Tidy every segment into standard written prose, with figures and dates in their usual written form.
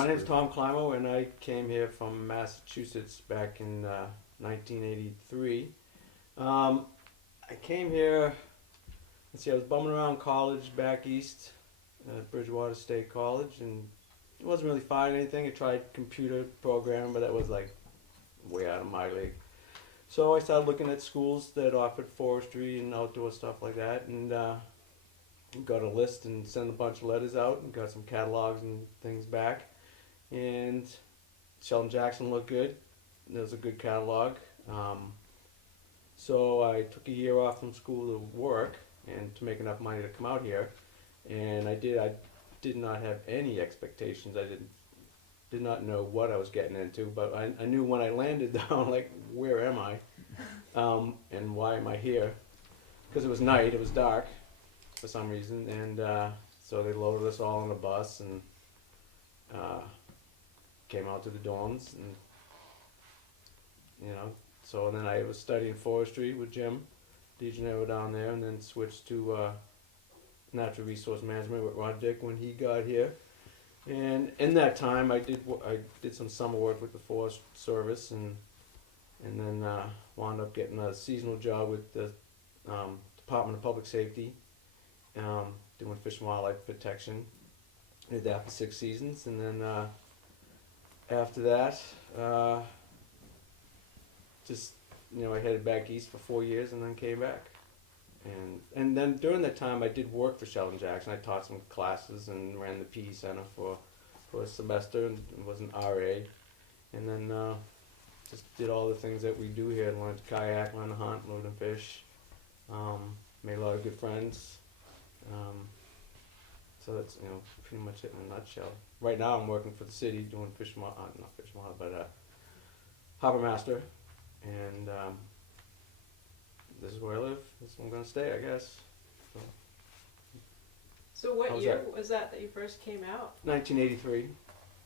My name's Tom Climo, and I came here from Massachusetts back in 1983. I came here, let's see, I was bumming around college back east at Bridgewater State College, and it wasn't really finding anything. I tried computer programming, but that was like way out of my league. So I started looking at schools that offered forestry and outdoor stuff like that, and got a list and sent a bunch of letters out and got some catalogs and things back. And Sheldon Jackson looked good. There was a good catalog. So I took a year off from school to work and to make enough money to come out here. And I did. I did not have any expectations. I did not know what I was getting into. But I knew when I landed down, like, where am I? And why am I here? Because it was night. It was dark for some reason. And so they loaded us all on a bus and came out to the dorms, and so and then I was studying forestry with Jim DeGennaro down there, and then switched to natural resource management with Rod Dick when he got here. And in that time, I did some summer work with the Forest Service, and then wound up getting a seasonal job with the Department of Public Safety, doing fish and wildlife protection. Did that for 6 seasons, and then after that, just I headed back east for 4 years, and then came back. And then during that time, I did work for Sheldon Jackson. I taught some classes and ran the PE Center for a semester, and was an RA. And then just did all the things that we do here. Learned to kayak, learned to hunt, load and fish. Made a lot of good friends. So that's pretty much it in a nutshell. Right now I'm working for the city doing not fish model, but harbor master, and this is where I live. This is where I'm gonna stay, I guess. So what year was that you first came out? 1983,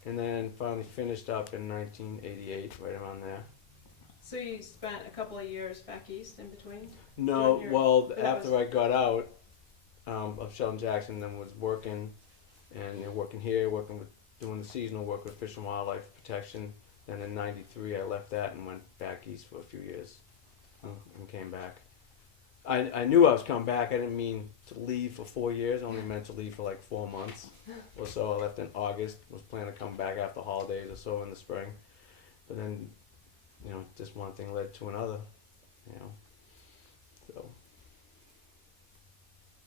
and then finally finished up in 1988, right around there. So you spent a couple of years back east in between? No, well, after I got out of Sheldon Jackson, then was working, and working here, doing the seasonal work with Fish and Wildlife Protection. Then in '93, I left that and went back east for a few years, and came back. I knew I was coming back. I didn't mean to leave for 4 years. I only meant to leave for like 4 months or so. I left in August. Was planning to come back after holidays or so in the spring, but then, just one thing led to another, so.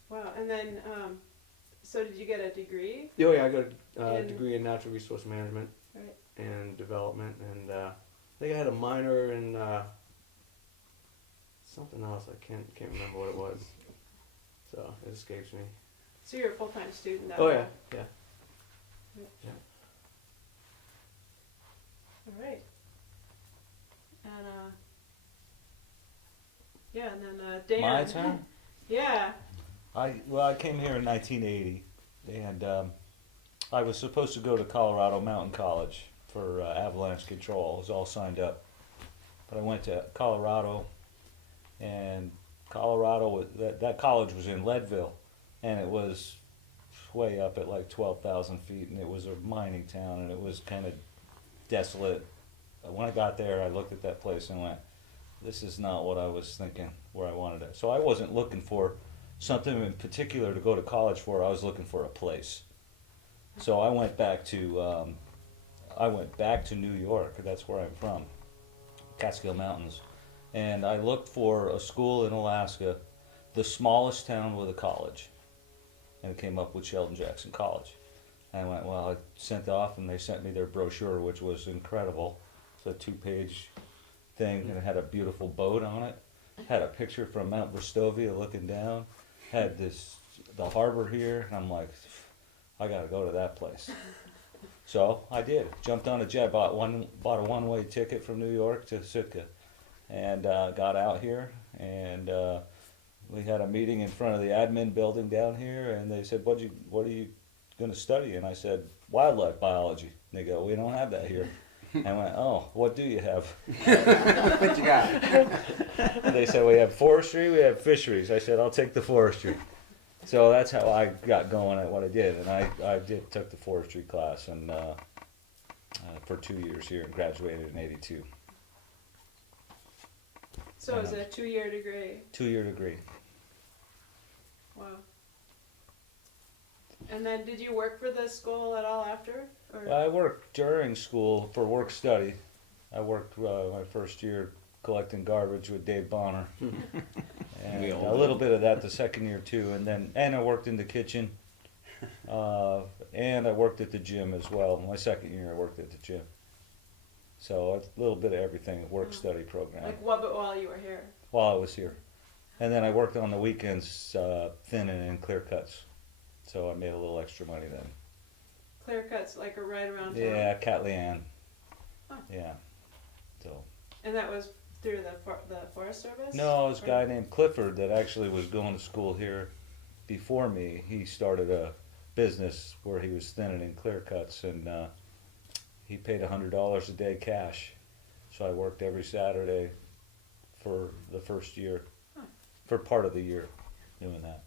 Wow, and then, so did you get a degree? Oh yeah, I got a degree in natural resource management, right, and development, and I think I had a minor in something else. I can't remember what it was, so it escapes me. So you're a full-time student now? Oh yeah, yeah. Yeah. All right. And yeah, and then Dan. My turn? Yeah. I came here in 1980, and I was supposed to go to Colorado Mountain College for avalanche control. I was all signed up, but I went to Colorado, and that college was in Leadville, and it was way up at like 12,000 feet, and it was a mining town, and it was kind of desolate. When I got there, I looked at that place and went, "This is not what I was thinking where I wanted it." So I wasn't looking for something in particular to go to college for. I was looking for a place. So I went back to New York. That's where I'm from, Catskill Mountains, and I looked for a school in Alaska, the smallest town with a college, and it came up with Sheldon Jackson College. And I went, well, I sent off, and they sent me their brochure, which was incredible. It's a 2-page thing, and it had a beautiful boat on it. Had a picture from Mount Verstovia looking down. Had the harbor here, and I'm like, I gotta go to that place. So I did. Jumped on a jet, bought a one-way ticket from New York to Sitka, and got out here, and we had a meeting in front of the admin building down here, and they said, what are you going to study? And I said, wildlife biology. And they go, we don't have that here. I went, oh, what do you have? What you got? And they said, we have forestry, we have fisheries. I said, I'll take the forestry. So that's how I got going at what I did. And I took the forestry class, and for 2 years here and graduated in '82. So it's a 2-year degree. 2-year degree. Wow. And then did you work for the school at all after? Or? I worked during school for work study. I worked my first year collecting garbage with Dave Bonner, and We all a little bit of that the second year too. And I worked in the kitchen, and I worked at the gym as well. My second year I worked at the gym. So a little bit of everything, a work study program Like what, but while you were here? while I was here. And then I worked on the weekends thinning and clear cuts. So I made a little extra money then. Clear cuts like right around town? Yeah, Cat Leanne. Huh. Yeah. So. And that was through the Forest Service? No, it was a guy named Clifford that actually was going to school here before me. He started a business where he was thinning and clear cuts, and he paid $100 a day cash. So I worked every Saturday for the first year, for part of the year, doing that.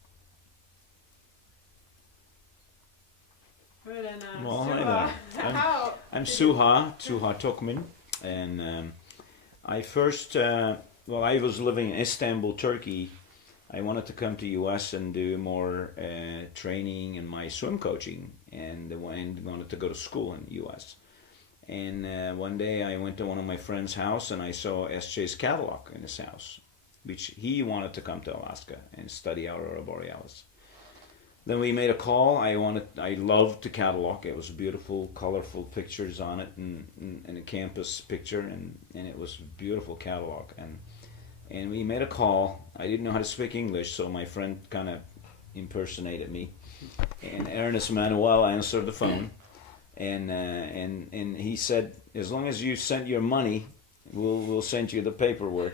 Right, and Well, hi Suha, there. how? I'm Suha Tokman, and I first, I was living in Istanbul, Turkey. I wanted to come to US and do more training in my swim coaching, and wanted to go to school in US. And one day I went to one of my friend's house and I saw SJ's catalog in his house, which he wanted to come to Alaska and study Aurora Borealis. Then we made a call. I loved the catalog. It was beautiful, colorful pictures on it, and a campus picture, and it was a beautiful catalog. And we made a call. I didn't know how to speak English, so my friend kind of impersonated me. And Ernest Manuel answered the phone, and he said, "As long as you send your money, we'll send you the paperwork."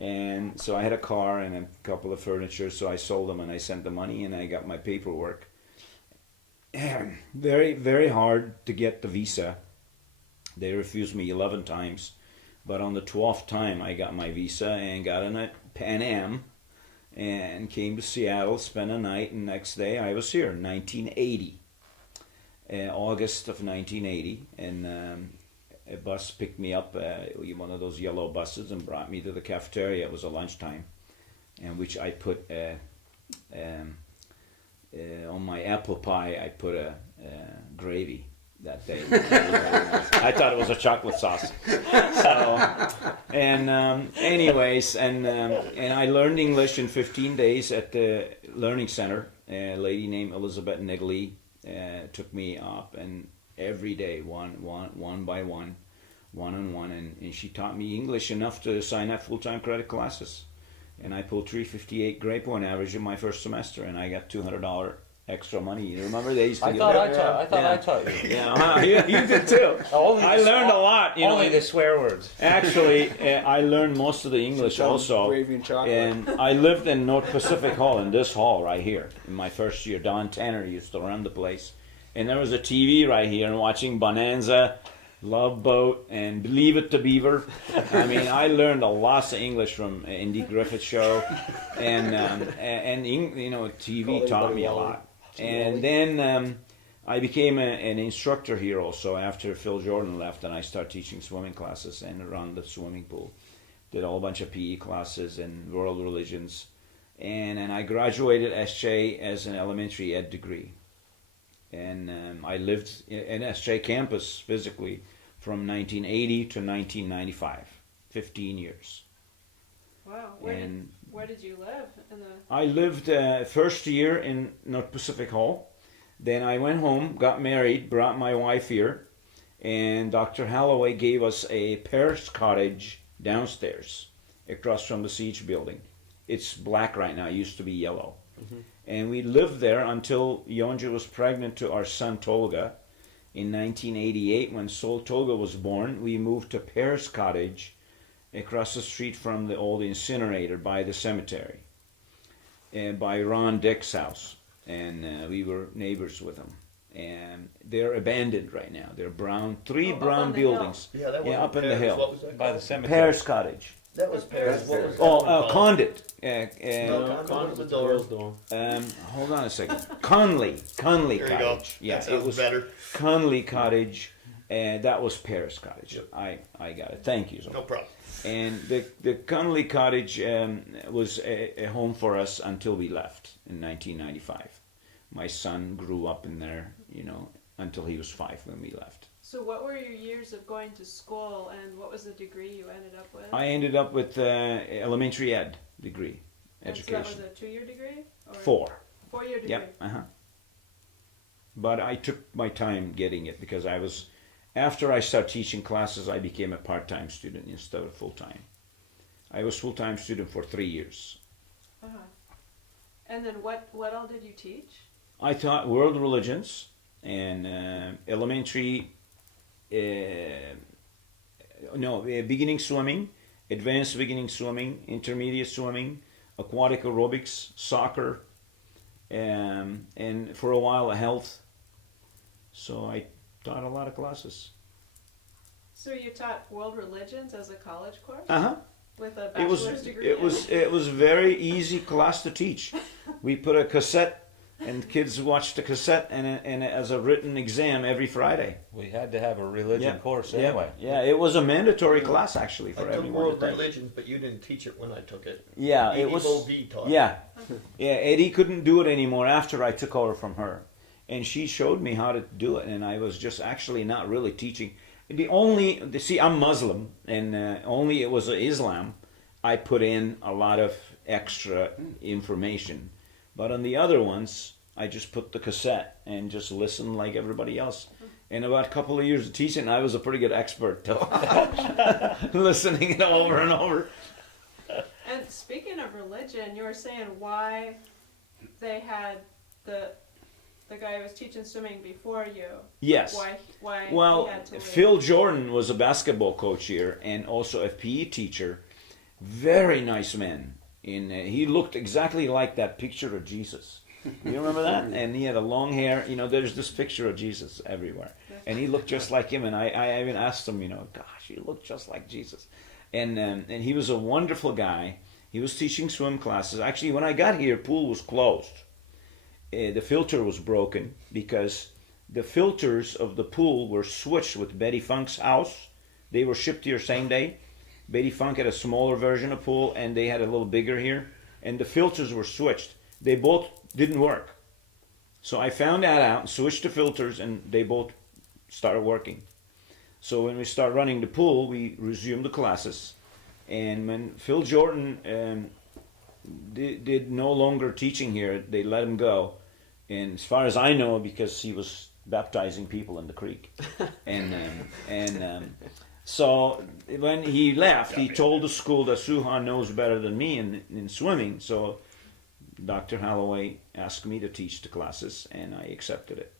And so I had a car and a couple of furniture, so I sold them and I sent the money and I got my paperwork. Very, very hard to get the visa. They refused me 11 times, but on the 12th time I got my visa and got in a Pan Am and came to Seattle, spent a night, and next day I was here, 1980, August of 1980, and a bus picked me up, one of those yellow buses, and brought me to the cafeteria. It was a lunchtime, and which I put on my apple pie. I put a gravy that day. I thought it was a chocolate sauce. So, and anyways, and I learned English in 15 days at the learning center. A lady named Elizabeth Nigley took me up, and every day, one by one, one-on-one, and she taught me English enough to sign up full-time credit classes. And I pulled 358 grade point average in my first semester, and I got $200 extra money. You remember they used to I get thought that? I taught you. Yeah, you did too. I learned a lot. Only the swear words. Actually, I learned most of the English also. Gravy and chocolate. And I lived in North Pacific Hall, in this hall right here, in my first year. Don Tanner used to run the place. And there was a TV right here, and watching Bonanza, Love Boat, and Believe It to Beaver. I mean, I learned a lot of English from Andy Griffith show, and TV taught me a lot. And then I became an instructor here also after Phil Jordan left, and I started teaching swimming classes and around the swimming pool. Did a whole bunch of PE classes and world religions, and I graduated SJ as an elementary ed degree. And I lived in SJ campus physically from 1980 to 1995, 15 years. Wow. Where did you live? I lived first year in North Pacific Hall. Then I went home, got married, brought my wife here, and Dr. Holloway gave us a Paris cottage downstairs across from the Siege building. It's black right now, it used to be yellow. Mm-hmm. And we lived there until Yonja was pregnant to our son Tolga. In 1988, when Tolga was born, we moved to Paris Cottage across the street from the old incinerator by the cemetery, and by Ron Dick's house. And we were neighbors with them. And they're abandoned right now. They're three brown buildings. Yeah, that was up in the hill. What was that By the called? cemetery. Paris Cottage. That was Paris. What was that Oh, one called? Condit. No, Connor's the the door. girls' dorm. Hold on a second. Conley There you go. Cottage. Yeah, That it sounds was better. Conley Cottage, That was Paris Cottage. Yep. I got it. Thank you. No problem. And the Connolly Cottage was a home for us until we left in 1995. My son grew up in there, until he was 5 when we left. So what were your years of going to school, and what was the degree you ended up with? I ended up with elementary ed degree, And so education. that was a 2-year degree? Or 4. 4-year degree? Yep. But I took my time getting it because after I started teaching classes, I became a part-time student instead of full-time. I was full-time student for 3 years. Uh-huh. And then what all did you teach? I taught world religions and elementary, beginning swimming, advanced beginning swimming, intermediate swimming, aquatic aerobics, soccer, and for a while health. So I taught a lot of classes. So you taught world religions as a college course? With a It was bachelor's degree? it was a very easy class to teach. We put a cassette, and kids watched the cassette, and as a written exam every Friday. We had to have a religion course anyway. Yeah, it was a mandatory class actually I for took everyone. world to take. religions, but you didn't teach it when I took it. Yeah, Edie it was. Bovee taught. Yeah, Eddie couldn't do it anymore after I took over from her, and she showed me how to do it, and I was just actually not really teaching. I'm Muslim, and only it was Islam. I put in a lot of extra information, but on the other ones, I just put the cassette and just listened like everybody else. In about a couple of years of teaching, I was a pretty good expert, though, listening it over and over. And speaking of religion, you were saying why they had the guy who was teaching swimming before you. Yes. Why Well, he had to leave. Phil Jordan was a basketball coach here and also a PE teacher. Very nice man. He looked exactly like that picture of Jesus. You remember that? And he had a long hair. There's this picture of Jesus everywhere. And he looked just like him. And I even asked him, gosh, you look just like Jesus. And he was a wonderful guy. He was teaching swim classes. Actually, when I got here, pool was closed. The filter was broken because the filters of the pool were switched with Betty Funk's house. They were shipped here same day. Betty Funk had a smaller version of pool, and they had a little bigger here. And the filters were switched. They both didn't work. So I found that out and switched the filters, and they both started working. So when we started running the pool, we resumed the classes. And when Phil Jordan did no longer teaching here, they let him go. And as far as I know, because he was baptizing people in the creek. So when he left, he told the school that Suhan knows better than me in swimming. So Dr. Holloway asked me to teach the classes, and I accepted it.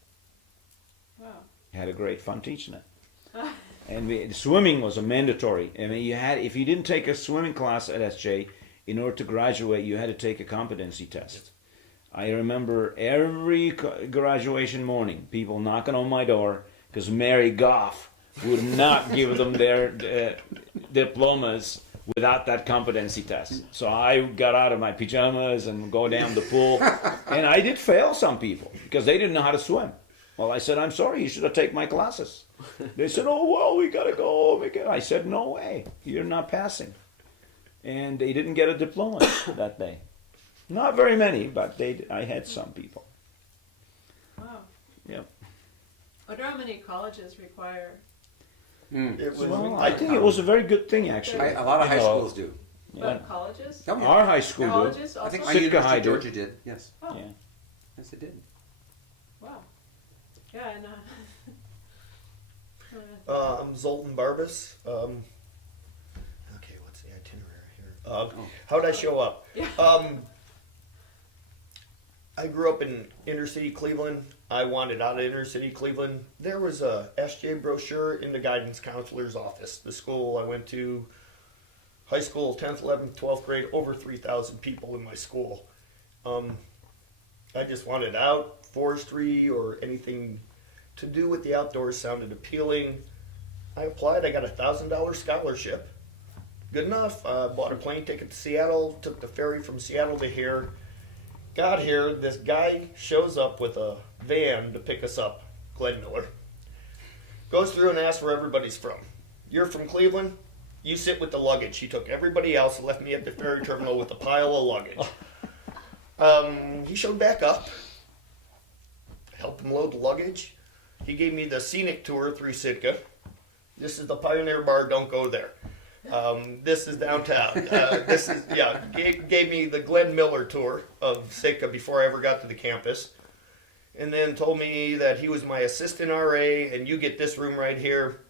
Wow. Had a great fun teaching it. And swimming was a mandatory. I mean, if you didn't take a swimming class at SJ, in order to graduate, you had to take a competency test. I remember every graduation morning, people knocking on my door because Mary Goff would not give them their diplomas without that competency test. So I got out of my pajamas and go down the pool, and I did fail some people because they didn't know how to swim. Well, I said, I'm sorry, you should have taken my classes. They said, oh, well, we got to go. I said, no way, you're not passing. And they didn't get a diploma that day. Not very many, but I had some people. Wow. Yep. I wonder how many colleges require. It was, Well, I think it was a very good thing, actually. A lot of high schools do. What, colleges? Oh, yeah. Our high school did. Colleges I also? think my Sitka University High of did. Georgia did. Yes. Oh, Yeah. Yes, it did. wow. Yeah, and I'm Zoltan Barbas. Okay, what's the itinerary here? How'd I show up? Yeah. I grew up in inner city Cleveland. I wanted out of inner city Cleveland. There was a SJ brochure in the guidance counselor's office. The school I went to, high school, 10th, 11th, 12th grade, over 3,000 people in my school. I just wanted out. Forestry or anything to do with the outdoors sounded appealing. I applied. I got a $1,000 scholarship. Good enough. Bought a plane ticket to Seattle. Took the ferry from Seattle to here. Got here. This guy shows up with a van to pick us up. Glenn Miller. Goes through and asks where everybody's from. You're from Cleveland? You sit with the luggage. He took everybody else and left me at the ferry terminal with a pile of luggage. He showed back up. Helped him load the luggage. He gave me the scenic tour through Sitka. This is the Pioneer Bar, don't go there. This is downtown. Gave me the Glenn Miller tour of Sitka before I ever got to the campus. And then told me that he was my assistant RA and you get this room right here.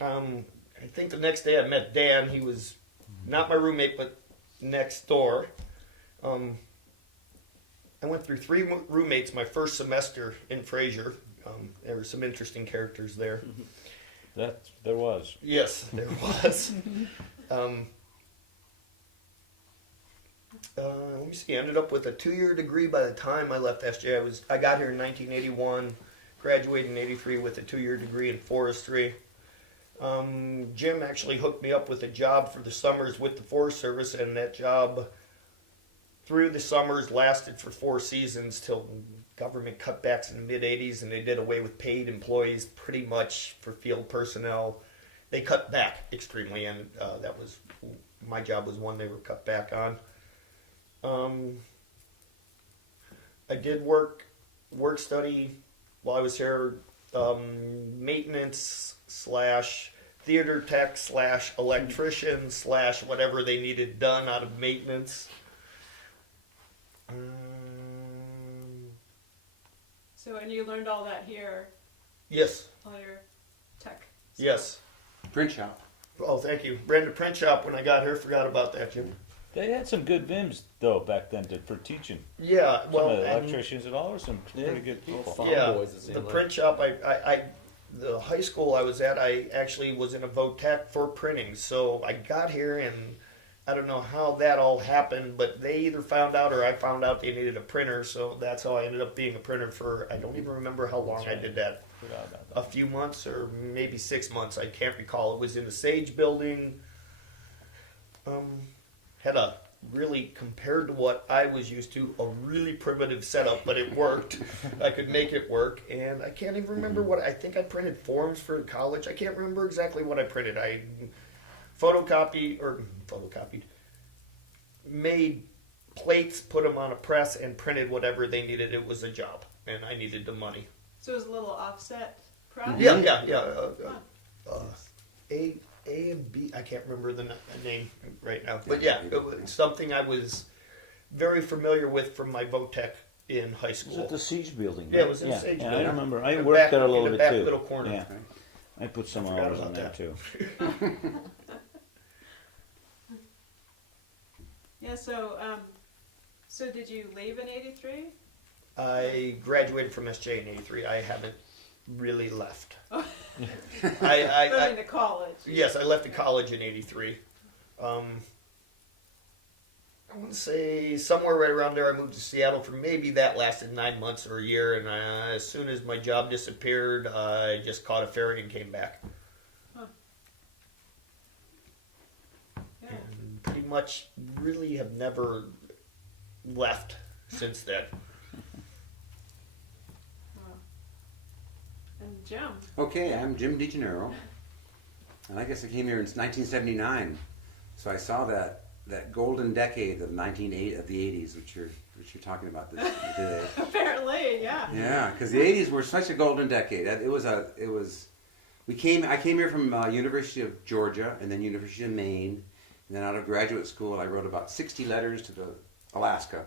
I think the next day I met Dan. He was not my roommate, but next door. I went through 3 roommates my first semester in Fraser. There were some interesting characters there. That there was. Yes, there was. Let me see. I ended up with a 2-year degree by the time I left SJ. I got here in 1981, graduated in '83 with a 2-year degree in forestry. Jim actually hooked me up with a job for the summers with the Forest Service, and that job through the summers lasted for 4 seasons till government cutbacks in the mid-'80s, and they did away with paid employees pretty much for field personnel. They cut back extremely, and that was my job was one they were cut back on. I did work study while I was here, maintenance / theater tech / electrician / whatever they needed done out of maintenance. So, and you learned all that here, Yes, all your tech. stuff. yes. Print shop. Oh, thank you. Brenda Print Shop, when I got here, forgot about that, Jim. They had some good VIMs though back then for teaching. Yeah, Some well, of the and- electricians and all were some pretty good people. Farm yeah, boys, it seemed the like. print shop. The high school I was at, I actually was in a VOTEC for printing. So I got here, and I don't know how that all happened, but they either found out or I found out they needed a printer. So that's how I ended up being a printer for. I don't even remember how long I did that. Forgot about A that. few months or maybe 6 months. I can't recall. It was in the Sage building. Had a really, compared to what I was used to, a really primitive setup, but it worked. I could make it work, and I can't even remember what, I think I printed forms for college. I can't remember exactly what I printed. I photocopied, made plates, put them on a press, and printed whatever they needed. It was a job, and I needed the money. So it was a little offset project? Yeah. A and B, I can't remember the name right now. But yeah, it was something I was very familiar with from my VOTEC in high Was school. it the Siege building? Yeah, it was in yeah. Sage yeah, building. I remember. I In the worked back- there a little in the bit back too. little corner. Yeah, I put some I forgot hours about on there that. too. Yeah, so did you leave in '83? I graduated from SJ in '83. I haven't really left. Oh. I Going to college. Yes, I left the college in '83. I want to say somewhere right around there. I moved to Seattle for maybe that lasted 9 months or a year, and as soon as my job disappeared, I just caught a ferry and came back. Yeah. And pretty much really have never left since then. Wow. And Jim. Okay, I'm Jim DeGennaro, and I guess I came here in 1979, so I saw that golden decade of the 80s, which you're talking about this today. Apparently, yeah. Yeah, because the 80s were such a golden decade. I came here from University of Georgia and then University of Maine, and then out of graduate school I wrote about 60 letters to Alaska,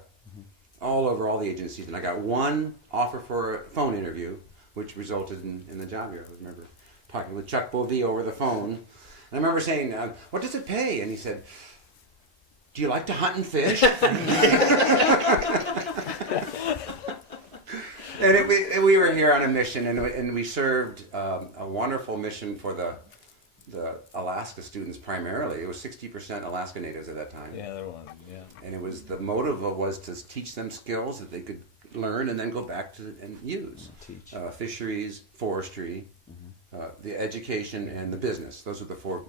all over all the agencies, and I got one offer for a phone interview, which resulted in the job here. I remember talking with Chuck Bovee over the phone, and I remember saying, "What does it pay?" And he said, "Do you like to hunt and fish?" And we were here on a mission, and we served a wonderful mission for the Alaska students primarily. It was 60% Alaska Natives at that time. Yeah, there was. Yeah. And it was, the motive was to teach them skills that they could learn and then go back to and use. Teach. Fisheries, forestry, the education, and the business. Those were the four.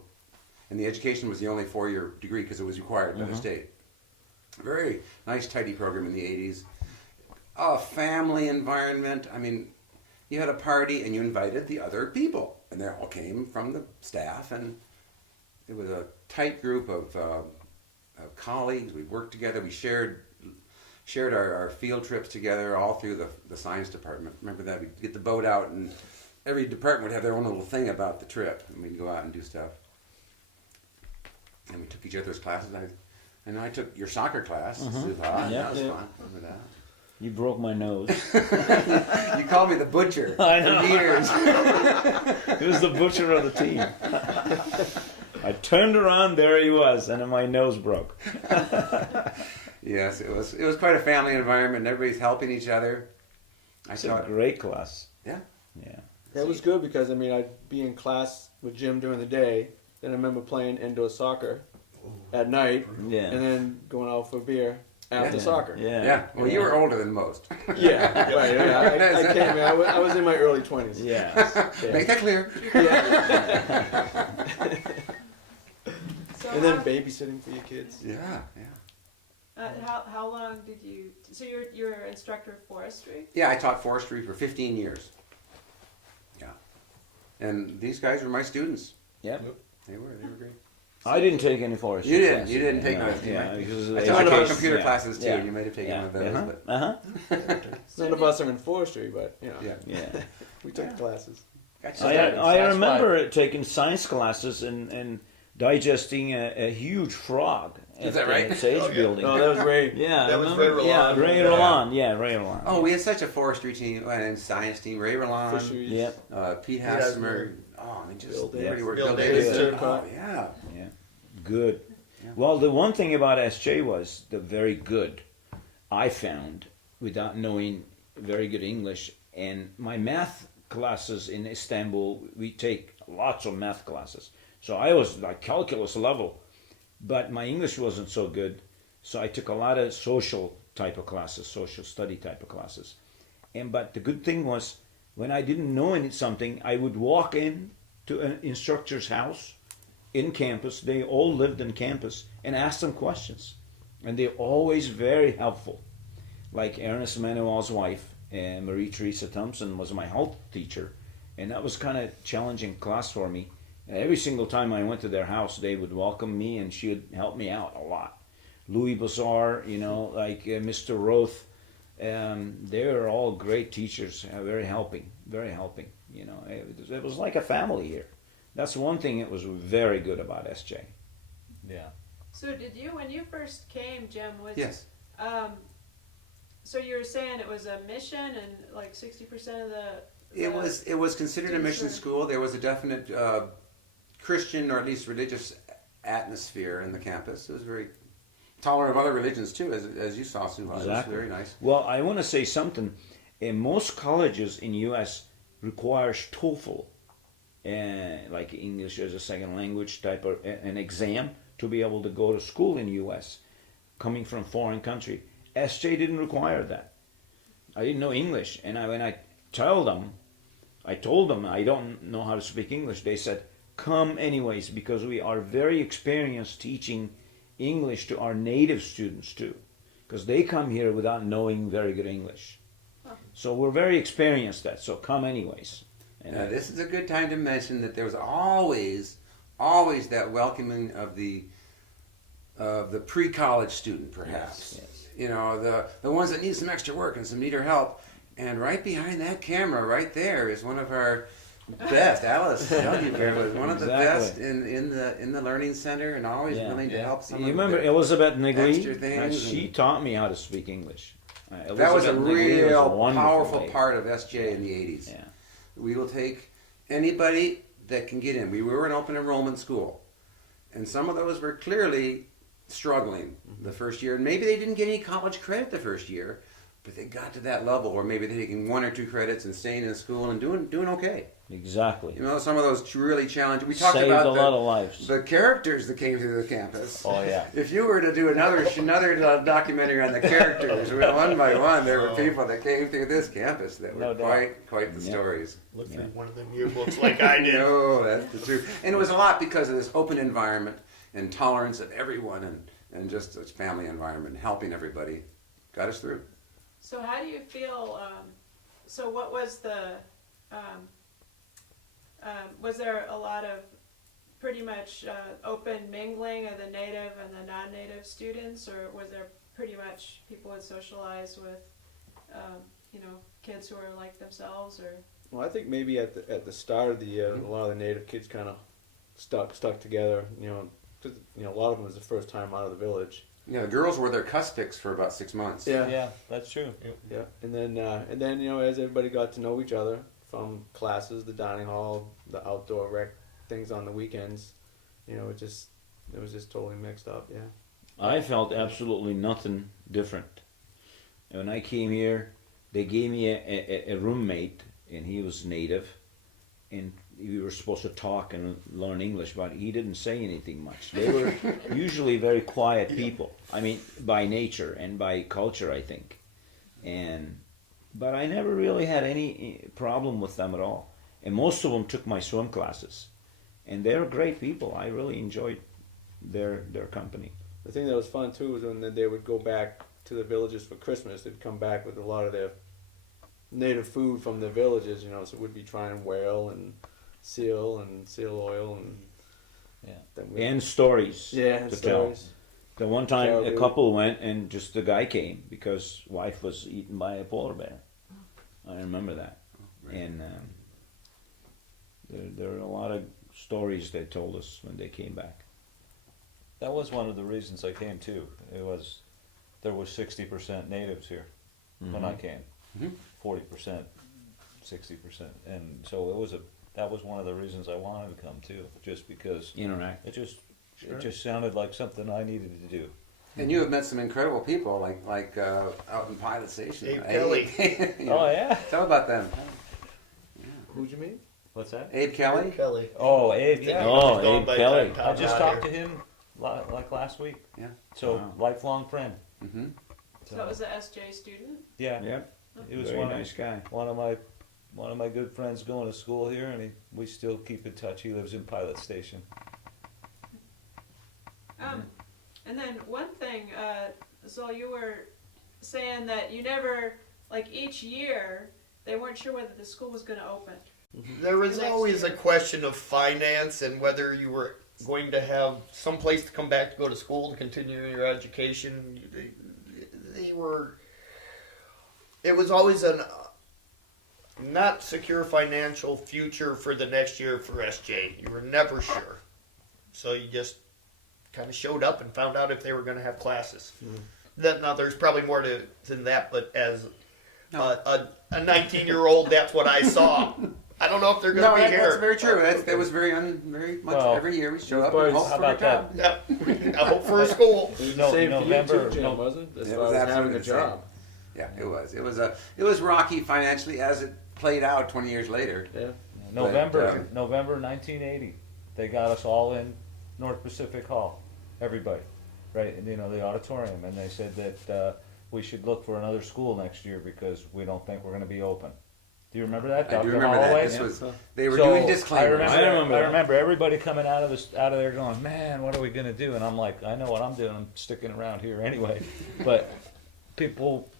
And the education was the only 4-year degree because it was required by the state. Very nice, tidy program in the 80s. A family environment. I mean, you had a party and you invited the other people, and they all came from the staff, and it was a tight group of colleagues. We worked together. We shared our field trips together all through the science department. Remember that? We'd get the boat out, and every department would have their own little thing about the trip, and we'd go out and do stuff. And we took each other's classes. I know I took your soccer class, Suha, and that was fun. Remember that? You broke my nose. You called me the butcher I know. for years. He was the butcher of the team. I turned around, there he was, and then my nose broke. Yes, it was quite a family environment. Everybody's helping each other. It's a great class. Yeah. Yeah. It was good because, I mean, I'd be in class with Jim during the day, then I remember playing indoor soccer at night, Yeah. and then going out for beer after Yeah. soccer. Yeah. Yeah. Well, you were older than most. Yeah, right. Yeah, I came here. I was in my early 20s. Yeah. Make that clear. So And then babysitting for your kids. Yeah, yeah. how long did you? So you're an instructor of forestry. Yeah, I taught forestry for 15 years. Yeah. And these guys were my students. Yep. They were great. I didn't take any forestry You didn't. classes. You didn't take no, those, Yeah, right? because of I the taught education, computer yeah. classes too. Yeah. You might have taken Yeah. one of those, Uh-huh. but Uh-huh. None of us are in forestry, but, you know, yeah. Yeah. we took classes. Gotcha. I remember taking science classes and digesting a huge frog. Is that right? At Sage Oh, yeah. Building. Oh, that was Ray. Yeah, That I was remember- Ray Yeah, Roland. Ray Yeah. Roland. Yeah, Ray Roland. Oh, we had such a forestry team and science team. Ray Roland, Fisheries. Yep. Pete Hasmer. Hasmer. Oh, I mean, just Bill everybody Davis. worked. Bill Davis. Davis. Oh, yeah. Good. Yeah. Well, the one thing about SJ was the very good, I found, without knowing very good English. And my math classes in Istanbul, we take lots of math classes. So I was like calculus level, but my English wasn't so good. So I took a lot of social type of classes, social study type of classes. But the good thing was, when I didn't know something, I would walk in to an instructor's house in campus. They all lived in campus, and ask them questions. And they're always very helpful. Like Ernest Manuel's wife, Marie Teresa Thompson, was my health teacher. And that was kind of challenging class for me. And every single time I went to their house, they would welcome me, and she would help me out a lot. Louis Bazaar, like Mr. Roth, they were all great teachers, very helping. It was like a family here. That's one thing that was very good about SJ. Yeah. So did you, when you first came, Jim, was Yes. So you were saying it was a mission, and like 60% of the It was considered a mission Sure. school. There was a definite Christian or at least religious atmosphere in the campus. It was very tolerant of other religions too, as you saw, Suha. It was Exactly. very nice. Well, I want to say something. Most colleges in U.S. requires TOEFL, like English as a second language type of an exam to be able to go to school in U.S. coming from foreign country. SJ didn't require that. I didn't know English, and when I told them I don't know how to speak English. They said, "Come anyways, because we are very experienced teaching English to our native students too, because they come here without knowing very good English. So we're very experienced at. So come anyways." And This is a good time to mention that there was always that welcoming of the pre-college student, perhaps. Yes. The ones that need some extra work and some neater help. And right behind that camera, right there, is one of our best. Alice Sheldon was one of the Exactly. best in the learning center, and always Yeah. willing to help some. you of remember the Elizabeth extra Nigley? things She and- taught me how to speak English. That was a Elizabeth Nigley was real wonderful powerful lady. part of SJ in the 80s. Yeah. We will take anybody that can get in. We were an open enrollment school, and some of those were clearly struggling the first year. And maybe they didn't get any college credit the first year, but they got to that level where maybe they're taking 1 or 2 credits and staying in school and doing okay. Exactly. Some of those really challenging. We talked Saved about a lot of lives. the characters that came through the campus. Oh yeah. If you were to do another documentary on the characters, one by one, there were people that came through this campus that were No doubt. quite the Yeah. stories. Look Yeah. through one of them yearbooks like I did. No, that's the truth. And it was a lot because of this open environment and tolerance of everyone and just this family environment, helping everybody, got us through. So how do you feel? So what was the was there a lot of pretty much open mingling of the native and the non-native students, or was there pretty much people would socialize with, kids who are like themselves, or? Well, I think maybe at the start of the year, a lot of the native kids kind of stuck together. Because a lot of them was the first time out of the village. Yeah, the girls were their cuss picks for about 6 months. Yeah, that's true. Yeah, and then as everybody got to know each other from classes, the dining hall, the outdoor rec things on the weekends, it was just totally mixed up. Yeah. I felt absolutely nothing different. When I came here, they gave me a roommate, and he was native, and we were supposed to talk and learn English, but he didn't say anything much. They were usually very quiet people. I mean, by nature and by culture, I think. But I never really had any problem with them at all. And most of them took my swim classes, and they're great people. I really enjoyed their company. The thing that was fun too was when they would go back to the villages for Christmas. They'd come back with a lot of their native food from the villages. So we'd be trying whale and seal oil And stories and to stories. tell. The one time Caribou. a couple went and just the guy came because wife was eaten by a polar bear. I remember that. Right. And there are a lot of stories they told us when they came back. That was one of the reasons I came too. There was 60% natives here when I came, Mhm. 40%, 60%, and so that was one of the reasons I wanted to come too, just because Interact. it just sounded like something I needed to do. And you have met some incredible people, like out in Pilot Station. Abe Kelly. Oh yeah, Tell about them. Who'd you meet? what's that? Abe Kelly. Kelly. Oh, Abe, yeah. Oh, He's gone Abe by the Kelly. time I just Tom's talked out to him like last week. Yeah. So Wow. lifelong friend. Mm-hmm. So that was a SJ student? Yeah, Yep. he was Very one nice guy. of my good friends going to school here, and we still keep in touch. He lives in Pilot Station. And then one thing, so you were saying that you never, like each year, they weren't sure whether the school was going to open. There was The next always year. a question of finance and whether you were going to have some place to come back to go to school to continue your education. It was always an not secure financial future for the next year for SJ. You were never sure. So you just kind of showed up and found out if they were going to have classes. Now there's probably more than that, but as a 19-year-old, that's what I saw. I don't know if they're going to No, be that's here. very true. That was very much Well, every year we show up boys, and hope how for a about that? job. Yep. I hope for a school. It was No, the same November- for you too, Jim, no- wasn't it? As It far was as having absolutely a the same. job. Yeah, it was rocky financially as it played out 20 years later. Yeah. November 1980. They got us all in North Pacific Hall, everybody, right? And the auditorium, and they said that we should look for another school next year because we don't think we're going to be open. Do you remember that? I do The remember that. hallways? This was they were So, doing disclaimers. I remember I that. remember everybody coming out of there going, "Man, what are we gonna do?" And I'm like, "I know what I'm doing. I'm sticking around here anyway." But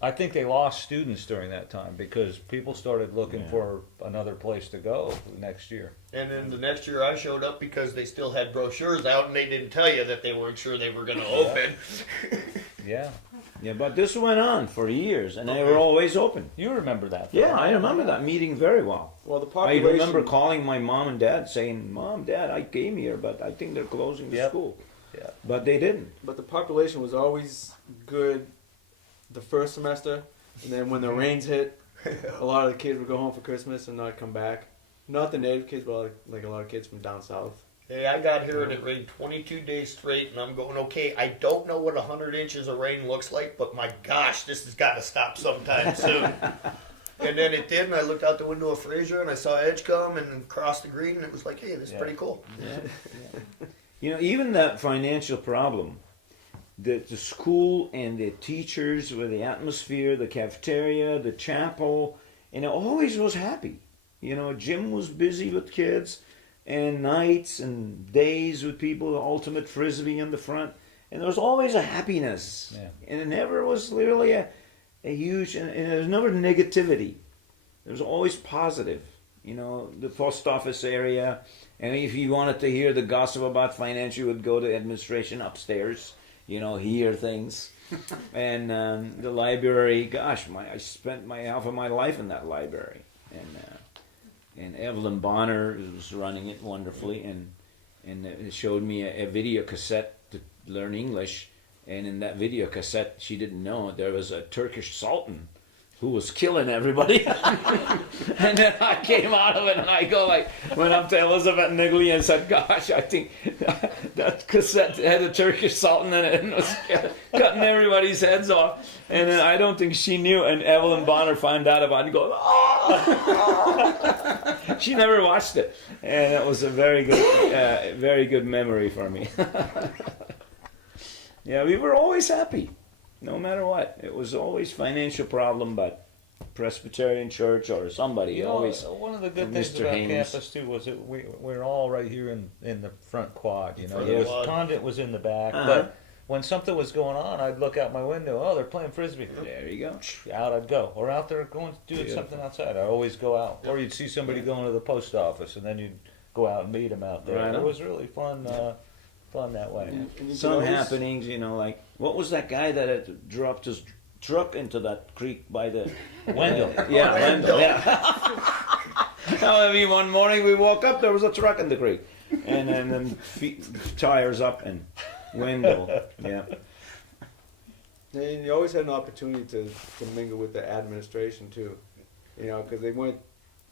I think they lost students during that time because people started looking for another place to go next year. And then the next year I showed up because they still had brochures out and they didn't tell you that they weren't sure they were going to open. Yeah, Yeah, but this went on for years, and they were always open. you remember that? Yeah, I remember that meeting very well. Well, the I population. remember calling my mom and dad saying, "Mom, Dad, I came here, but I think they're closing the Yep. school." Yeah. But they didn't. But the population was always good the first semester, and then when the rains hit, a lot of the kids would go home for Christmas and not come back. Not the native kids, but like a lot of kids from down south. Hey, I got here and it rained 22 days straight, and I'm going, okay, I don't know what 100 inches of rain looks like, but my gosh, this has got to stop sometime soon. And then it did, and I looked out the window of Fraser, and I saw Edge come and cross the green, and it was like, hey, this is pretty cool. You know, even that financial problem, the school and the teachers with the atmosphere, the cafeteria, the chapel, and it always was happy. You know, Jim was busy with kids, and nights and days with people, the ultimate frisbee in the front, and there was always a happiness. Yeah. And it never was really a huge, and there was never negativity. There was always positive. you know, the post office area. And if you wanted to hear the gossip about finance, you would go to administration upstairs, you know, hear things. And the library, gosh, I spent half of my life in that library. And Evelyn Bonner was running it wonderfully, and it showed me a video cassette to learn English. And in that video cassette, she didn't know there was a Turkish sultan who was killing everybody. And then I came out of it, and I went up to Elizabeth Nigley and said, gosh, I think that cassette had a Turkish sultan in it and was cutting everybody's heads off. And then I don't think she knew, and Evelyn Bonner found out about it and goes, oh! She never watched it. And it was a very good memory for me. Yeah, we were always happy. No matter what, it was always financial problem, but Presbyterian Church or somebody You know, always. one of the good and things Mr. about Haynes. campus too was that we're all right here in the front quad. You know, Front there was quad. conduit was in the back, Uh-huh. but when something was going on, I'd look out my window. Oh, they're playing frisbee. There you go. Out I'd go, or out there doing Beautiful. something outside. I always go out, or you'd see somebody going to the post office, and then you'd go out and meet them out there. Right It on. was really fun, fun that way. And you Some could always- happenings, you know, like what was that guy that had dropped his truck into that creek by the Wendell. Yeah, Wendell. Wendell. Yeah. I mean, one morning we woke up, there was a truck in the creek, and then tires up and Wendell. Yeah. And you always had an opportunity to mingle with the administration too, you know, because they weren't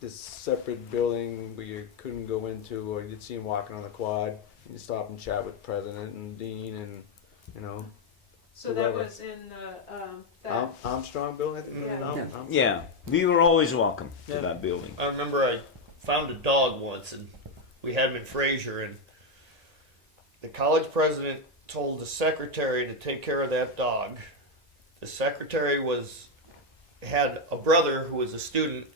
this separate building where you couldn't go into, or you'd see them walking on the quad, and you'd stop and chat with the president and dean and, you know, So that Whoever. was in that. Armstrong building, I think. Yeah. Armstrong. Yeah, we were always welcome to Yeah. that building. I remember I found a dog once, and we had him in Fraser, and the college president told the secretary to take care of that dog. The secretary had a brother who was a student,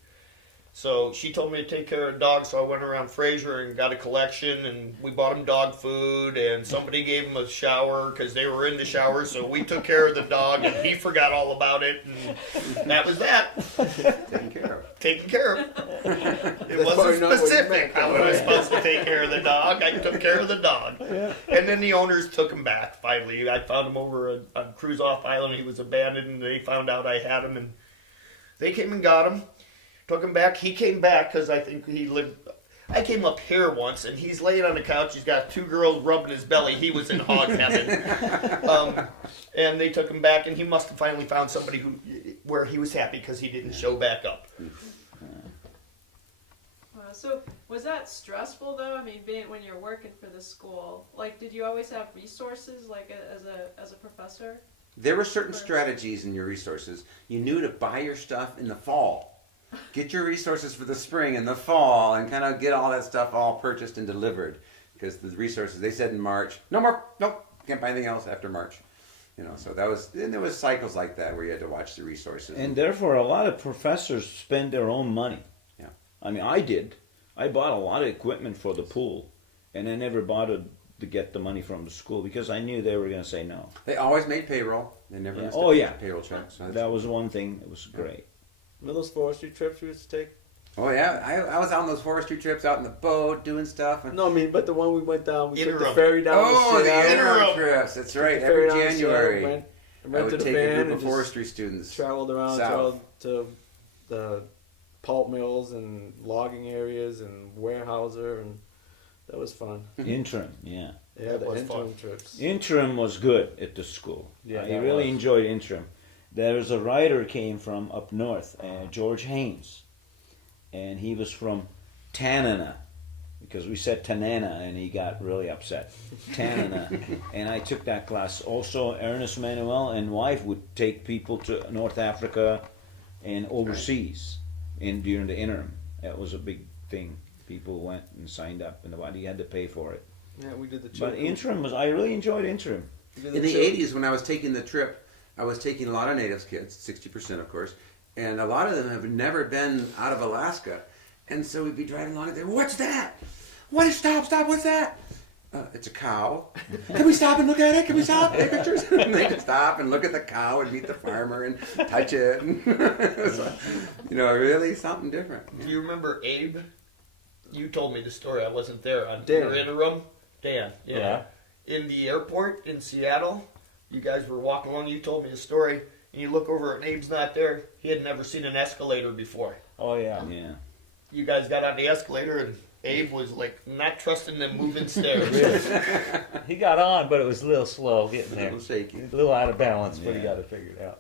so she told me to take care of the dog. So I went around Fraser and got a collection, and we bought him dog food, and somebody gave him a shower because they were in the shower. So we took care of the dog, and he forgot all about it, and that was that. Taken care of. Taken care of. It That's probably wasn't not what you specific meant, how though, I was right? supposed to take care of the dog. I took care of the dog. And then the owners took him back finally. I found him over on Cruise Off Island. He was abandoned, and they found out I had him, and they came and got him. Took him back. He came back because I think he lived. I came up here once, and he's laying on the couch. He's got two girls rubbing his belly. He was in hog heaven. And they took him back, and he must have finally found somebody where he was happy because he didn't show back up. So was that stressful though? I mean, being when you're working for the school, like, did you always have resources, like as a professor? There were certain strategies in your resources. You knew to buy your stuff in the fall. Get your resources for the spring and the fall, and kind of get all that stuff all purchased and delivered. Because the resources, they said in March, no more, nope, can't buy anything else after March. You know, so then there was cycles like that where you had to watch the resources. And therefore, a lot of professors spend their own money. Yeah. I mean, I did. I bought a lot of equipment for the pool, and I never bothered to get the money from the school because I knew they were going to say no. They always made payroll. They never Yeah. missed Oh, a yeah. payroll check. So That was one thing that was great. Remember those forestry trips we used to take? Oh yeah, I was on those forestry trips out in the boat doing stuff. And No, I mean, but the one we went down, we took the Interim. ferry down oh, to the Seattle. interim trips. That's right. The ferry Every down to Seattle, January, I rented would a take a van group and of just forestry students. traveled around south. to the pulp mills and logging areas and Weyerhaeuser, and that was fun. Interim, yeah. Yeah, That the was interim fun. trips. Interim was good at the school. Yeah, I that really was. enjoyed interim. There was a writer came from up north, George Haynes, and he was from Tanana, because we said Tanana, and he got really upset. Tanana, and I took that class. Also, Ernest Manuel and wife would take people to North Africa and overseas, during the interim. That was a big thing. People went and signed up, and nobody had to pay for it. Yeah, we did the But children. interim was, I really enjoyed interim. We did In the children. 80s, when I was taking the trip, I was taking a lot of natives kids, 60% of course, and a lot of them have never been out of Alaska. And so we'd be driving along and they'd, what's that? What is, stop, what's that? It's a cow. Can we stop and look at it? Can we stop? Take pictures? And they could stop and look at the cow and meet the farmer and touch it. It was like, really something different. Do you remember Abe? You told me the story. I wasn't there. On Dan. your interim, Dan. Yeah. In the airport in Seattle, you guys were walking along. You told me the story, and you look over and Abe's not there. He had never seen an escalator before. Oh yeah. Yeah. You guys got on the escalator, and Abe was like not trusting them moving stairs. He got on, but it was a little slow getting A there. little shaky. A little out of balance, but he Yeah. got it figured out.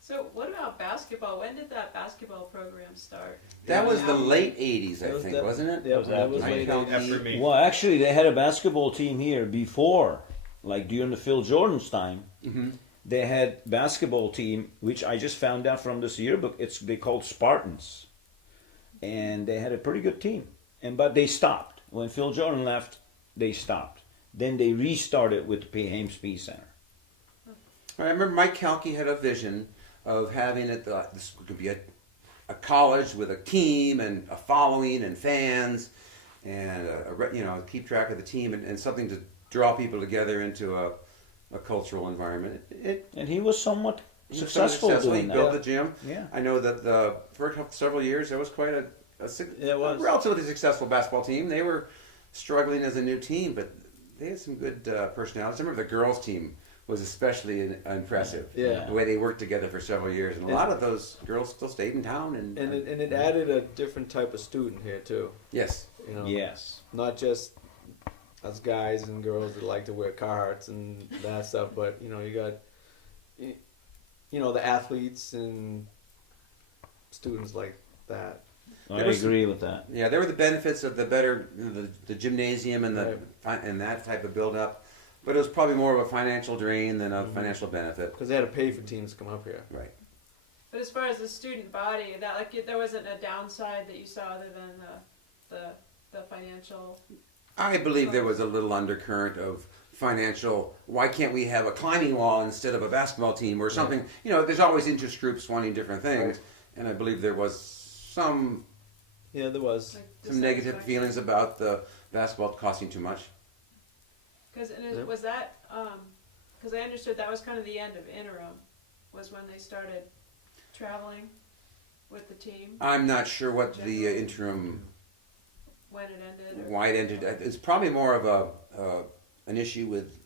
So what about basketball? When did that basketball program start? That was the late 80s, I It was think, that- wasn't it? Yeah, was that was after late me. 80s. After me. Well, actually, they had a basketball team here before, like during the Phil Jordan's time. Mm-hmm. They had basketball team, which I just found out from this yearbook. They called Spartans, and they had a pretty good team. But they stopped when Phil Jordan left. They stopped. Then they restarted with the P. Hames Peace Center. I remember Mike Kalki had a vision of having it. This could be a college with a team and a following and fans, and keep track of the team and something to draw people together into a cultural environment. And he was somewhat He was successful He doing built that. the gym. Yeah. I know that for several years there was quite a It was. relatively successful basketball team. They were struggling as a new team, but they had some good personalities. I remember the girls' team was especially impressive. Yeah. The way they worked together for several years, and a lot of those girls still stayed in town. And It added a different type of student here too. yes, Yes. Not just us guys and girls that like to wear Carhartts and that stuff, but you got the athletes and students like that. I There was- agree with that. yeah, there were the benefits of the better the gymnasium and and that type of build up, but it was probably more of a financial drain than a financial benefit. Because they had to pay for teams to come up here. Right. But as far as the student body, there wasn't a downside that you saw other than the financial. I believe there was a little undercurrent of financial. Why can't we have a climbing wall instead of a basketball team or something? There's always interest groups wanting different things, and I believe there was some Yeah, there was. Like, negative dissatisfaction. feelings about the basketball costing too much. Because Yeah. was that because I understood that was kind of the end of interim, was when they started traveling with the team I'm not sure what the Generally. interim when it ended. Or, why it ended. It's probably more of an issue with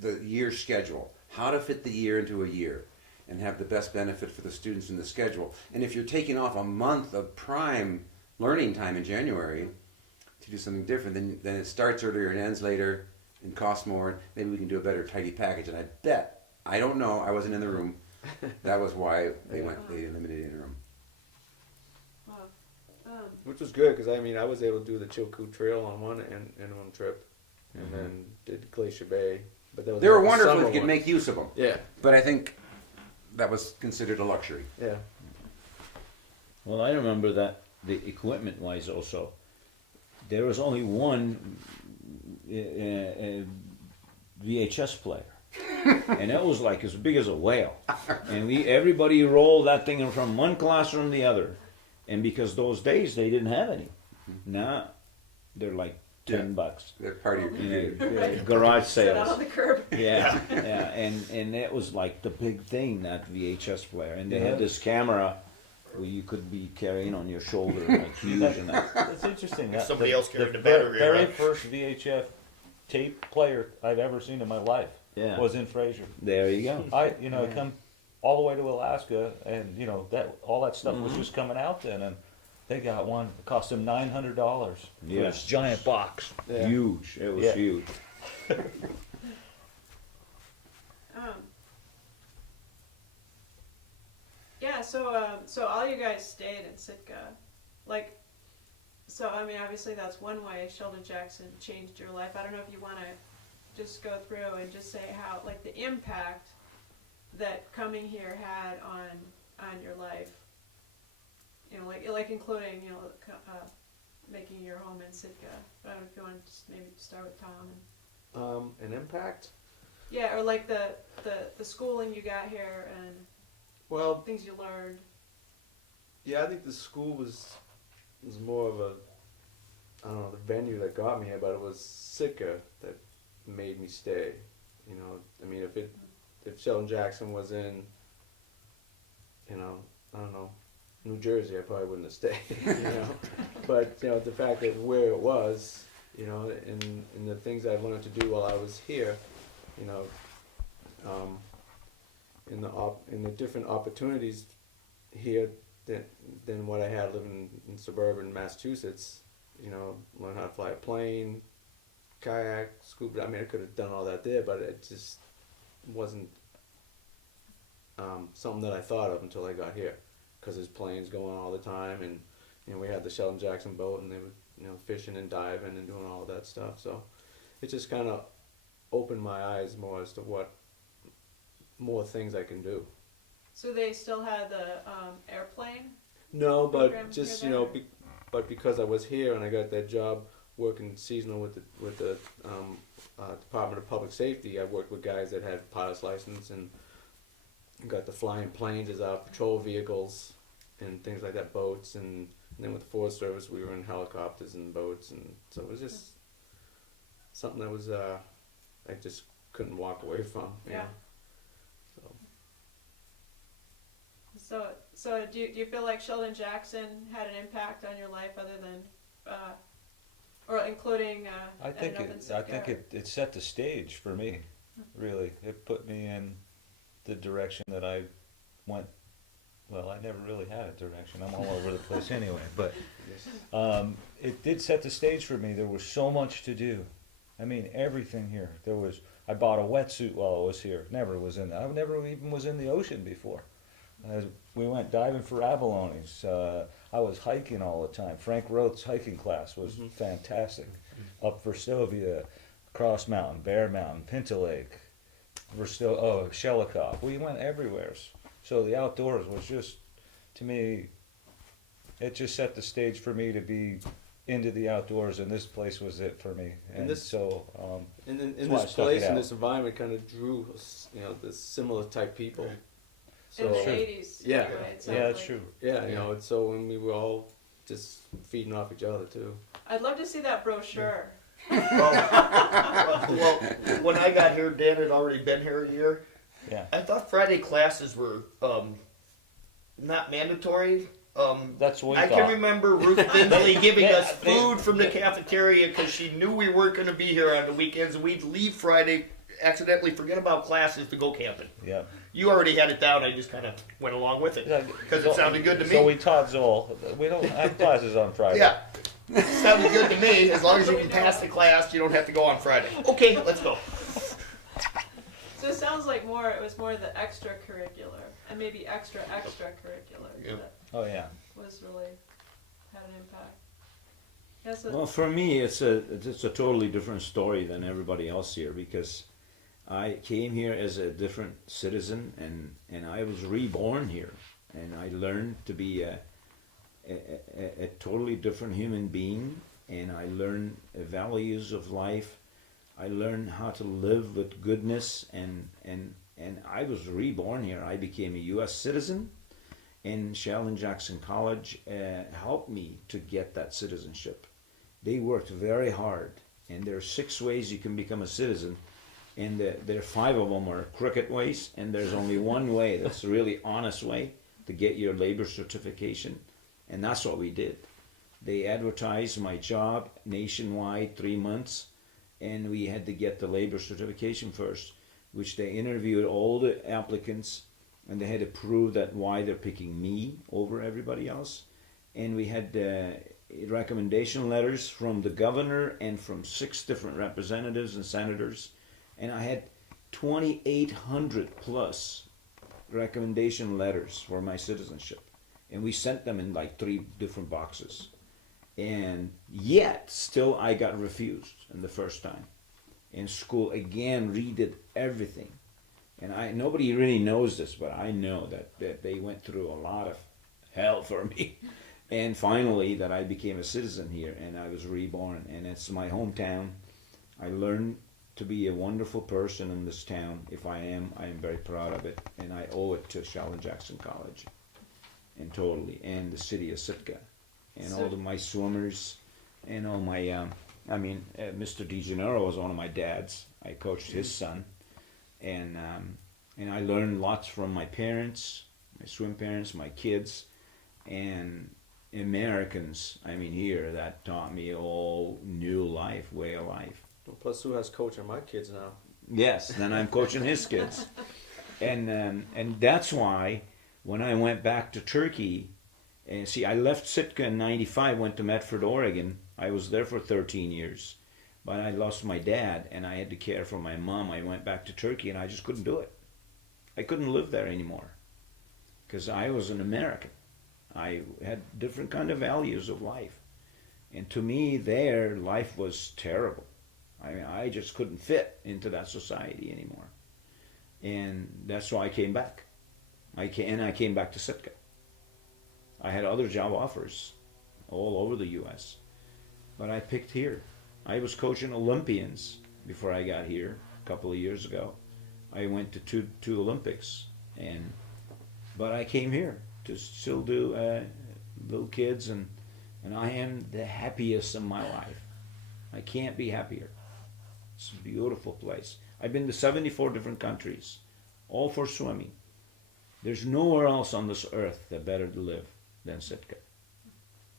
the year schedule. How to fit the year into a year and have the best benefit for the students in the schedule. And if you're taking off a month of prime learning time in January to do something different, then it starts earlier and ends later and costs more. Maybe we can do a better tidy package. And I bet, I don't know, I wasn't in the room. That was why they eliminated interim. wow. Which was good because I was able to do the Chilkoot Trail on one interim trip, and then did Glacier Bay. But that was They were the wonderful summer if you could one. make use of them. Yeah, But I think that was considered a luxury. yeah. Well, I remember that the equipment-wise also, there was only one VHS player, and that was like as big as a whale. And everybody rolled that thing from one classroom to the other, and because those days they didn't have any. Now they're like $10. They're part of your computer. Right. Garage Sit out sales. on the curb. Yeah, yeah, and that was like the big thing, that VHS player, and they Yeah. had this camera where you could be carrying on your shoulder like huge and that. That's interesting. That Somebody else carried the ver- battery very around. first VHF tape player I've ever seen in my life Yeah. was in Fraser. There you go. I come all the way to Alaska, and that all that stuff Mm-hmm. was just coming out then, and they got one. It cost them $900 for Yeah. this giant box. Yeah. Huge. It was Yeah. huge. Yeah, so all you guys stayed in Sitka, obviously that's one way Sheldon Jackson changed your life. I don't know if you want to just go through and just say how, the impact that coming here had on your life. Including, making your home in Sitka. I don't know if you want to just maybe start with Tom. An impact? Yeah, or the schooling you got here and Well, things you learned. yeah, I think the school was more of I don't know the venue that got me here, but it was Sitka that made me stay. You know, I mean, if Sheldon Jackson was in, you know, I don't know, New Jersey, I probably wouldn't have stayed. You know, but you know, the fact that where it was, you know, and the things I learned to do while I was here, you know, in the different opportunities here than what I had living in suburban Massachusetts. You know, learn how to fly a plane, kayak, scuba. I mean, I could have done all that there, but it just wasn't something that I thought of until I got here, because there's planes going all the time, and you know, we had the Sheldon Jackson boat, and they were, you know, fishing and diving and doing all of that stuff. So it just kind of opened my eyes more as to what more things I can do. So they still had the airplane? No, Program but just, here you know, there? but because I was here and I got that job working seasonal with the Department of Public Safety, I worked with guys that had pilot's license and got to flying planes as our patrol vehicles and things like that, boats, and then with the Forest Service we were in helicopters and boats, and so it was just something that was I just couldn't walk away from. You Yeah. know? So do you feel like Sheldon Jackson had an impact on your life other than, or including I think ending up in I Sitka? think it set the stage for me. Really, it put me in the direction that I went. Well, I never really had a direction. I'm all over the place anyway. But it did set the stage for me. There was so much to do. I mean, everything here. I bought a wetsuit while I was here. I never even was in the ocean before. We went diving for abalones. I was hiking all the time. Frank Roth's hiking class was fantastic. Up Verstovia, Cross Mountain, Bear Mountain, Pinta Lake, Shelikoff. We went everywhere. So the outdoors was just, to me, it just set the stage for me to be into the outdoors, and this place was it for me. And this- so, And then That's in why I this stuck it place and out. this environment kind of drew, you know, the similar type people. So in the Sure. 80s. Yeah. Anyway, it sounds yeah, that's like. true. yeah, you know, and so when we were all just feeding off each other too. I'd love to see that brochure. Well, when I got here, Dan had already been here a year. Yeah. I thought Friday classes were not mandatory. That's what we I thought. can remember Ruth Finley giving they- us food from the cafeteria because she knew we weren't going to be here on the weekends, and we'd leave Friday, accidentally forget about classes to go camping. Yeah. You already had it down. I just kind of went along with it because it sounded good to So me. we taught Zoll. We don't have classes on Friday. Yeah, it sounded good to me. As long as you can pass the class, you don't have to go on Friday. Okay, let's go. So it sounds like it was more the extracurricular and maybe extracurricular Yeah. that Oh yeah. was really had an impact. Yeah, so Well, for me, it's a totally different story than everybody else here, because I came here as a different citizen, and I was reborn here, and I learned to be a totally different human being, and I learned values of life. I learned how to live with goodness, and I was reborn here. I became a U.S. citizen, and Sheldon Jackson College helped me to get that citizenship. They worked very hard, and there are 6 ways you can become a citizen, and there are 5 of them are crooked ways, and there's only one way that's a really honest way to get your labor certification, and that's what we did. They advertised my job nationwide 3 months, and we had to get the labor certification first, which they interviewed all the applicants, and they had to prove that why they're picking me over everybody else. And we had recommendation letters from the governor and from 6 different representatives and senators, and I had 2,800 plus recommendation letters for my citizenship, and we sent them in like 3 different boxes, and yet still I got refused in the first time. And school again redid everything, and nobody really knows this, but I know that they went through a lot of hell for me. And finally that I became a citizen here, and I was reborn, and it's my hometown. I learned to be a wonderful person in this town. If I am very proud of it, and I owe it to Sheldon Jackson College, and totally, and the city of Sitka, and all of my swimmers, and all my, Mr. DeGennaro was one of my dads. I coached his son, and I learned lots from my parents, my swim parents, my kids, and Americans. Here that taught me a whole new life, way of life. Well, plus, Sue has coaching my kids now. Yes, then I'm coaching his kids, and that's why when I went back to Turkey, and see, I left Sitka in '95, went to Medford, Oregon. I was there for 13 years, but I lost my dad, and I had to care for my mom. I went back to Turkey, and I just couldn't do it. I couldn't live there anymore, because I was an American. I had different kind of values of life, and to me, there life was terrible. I just couldn't fit into that society anymore, and that's why I came back. I came back to Sitka. I had other job offers all over the U.S., but I picked here. I was coaching Olympians before I got here a couple of years ago. I went to two Olympics, but I came here to still do little kids, and I am the happiest in my life. I can't be happier. It's a beautiful place. I've been to 74 different countries, all for swimming. There's nowhere else on this earth that better to live than Sitka,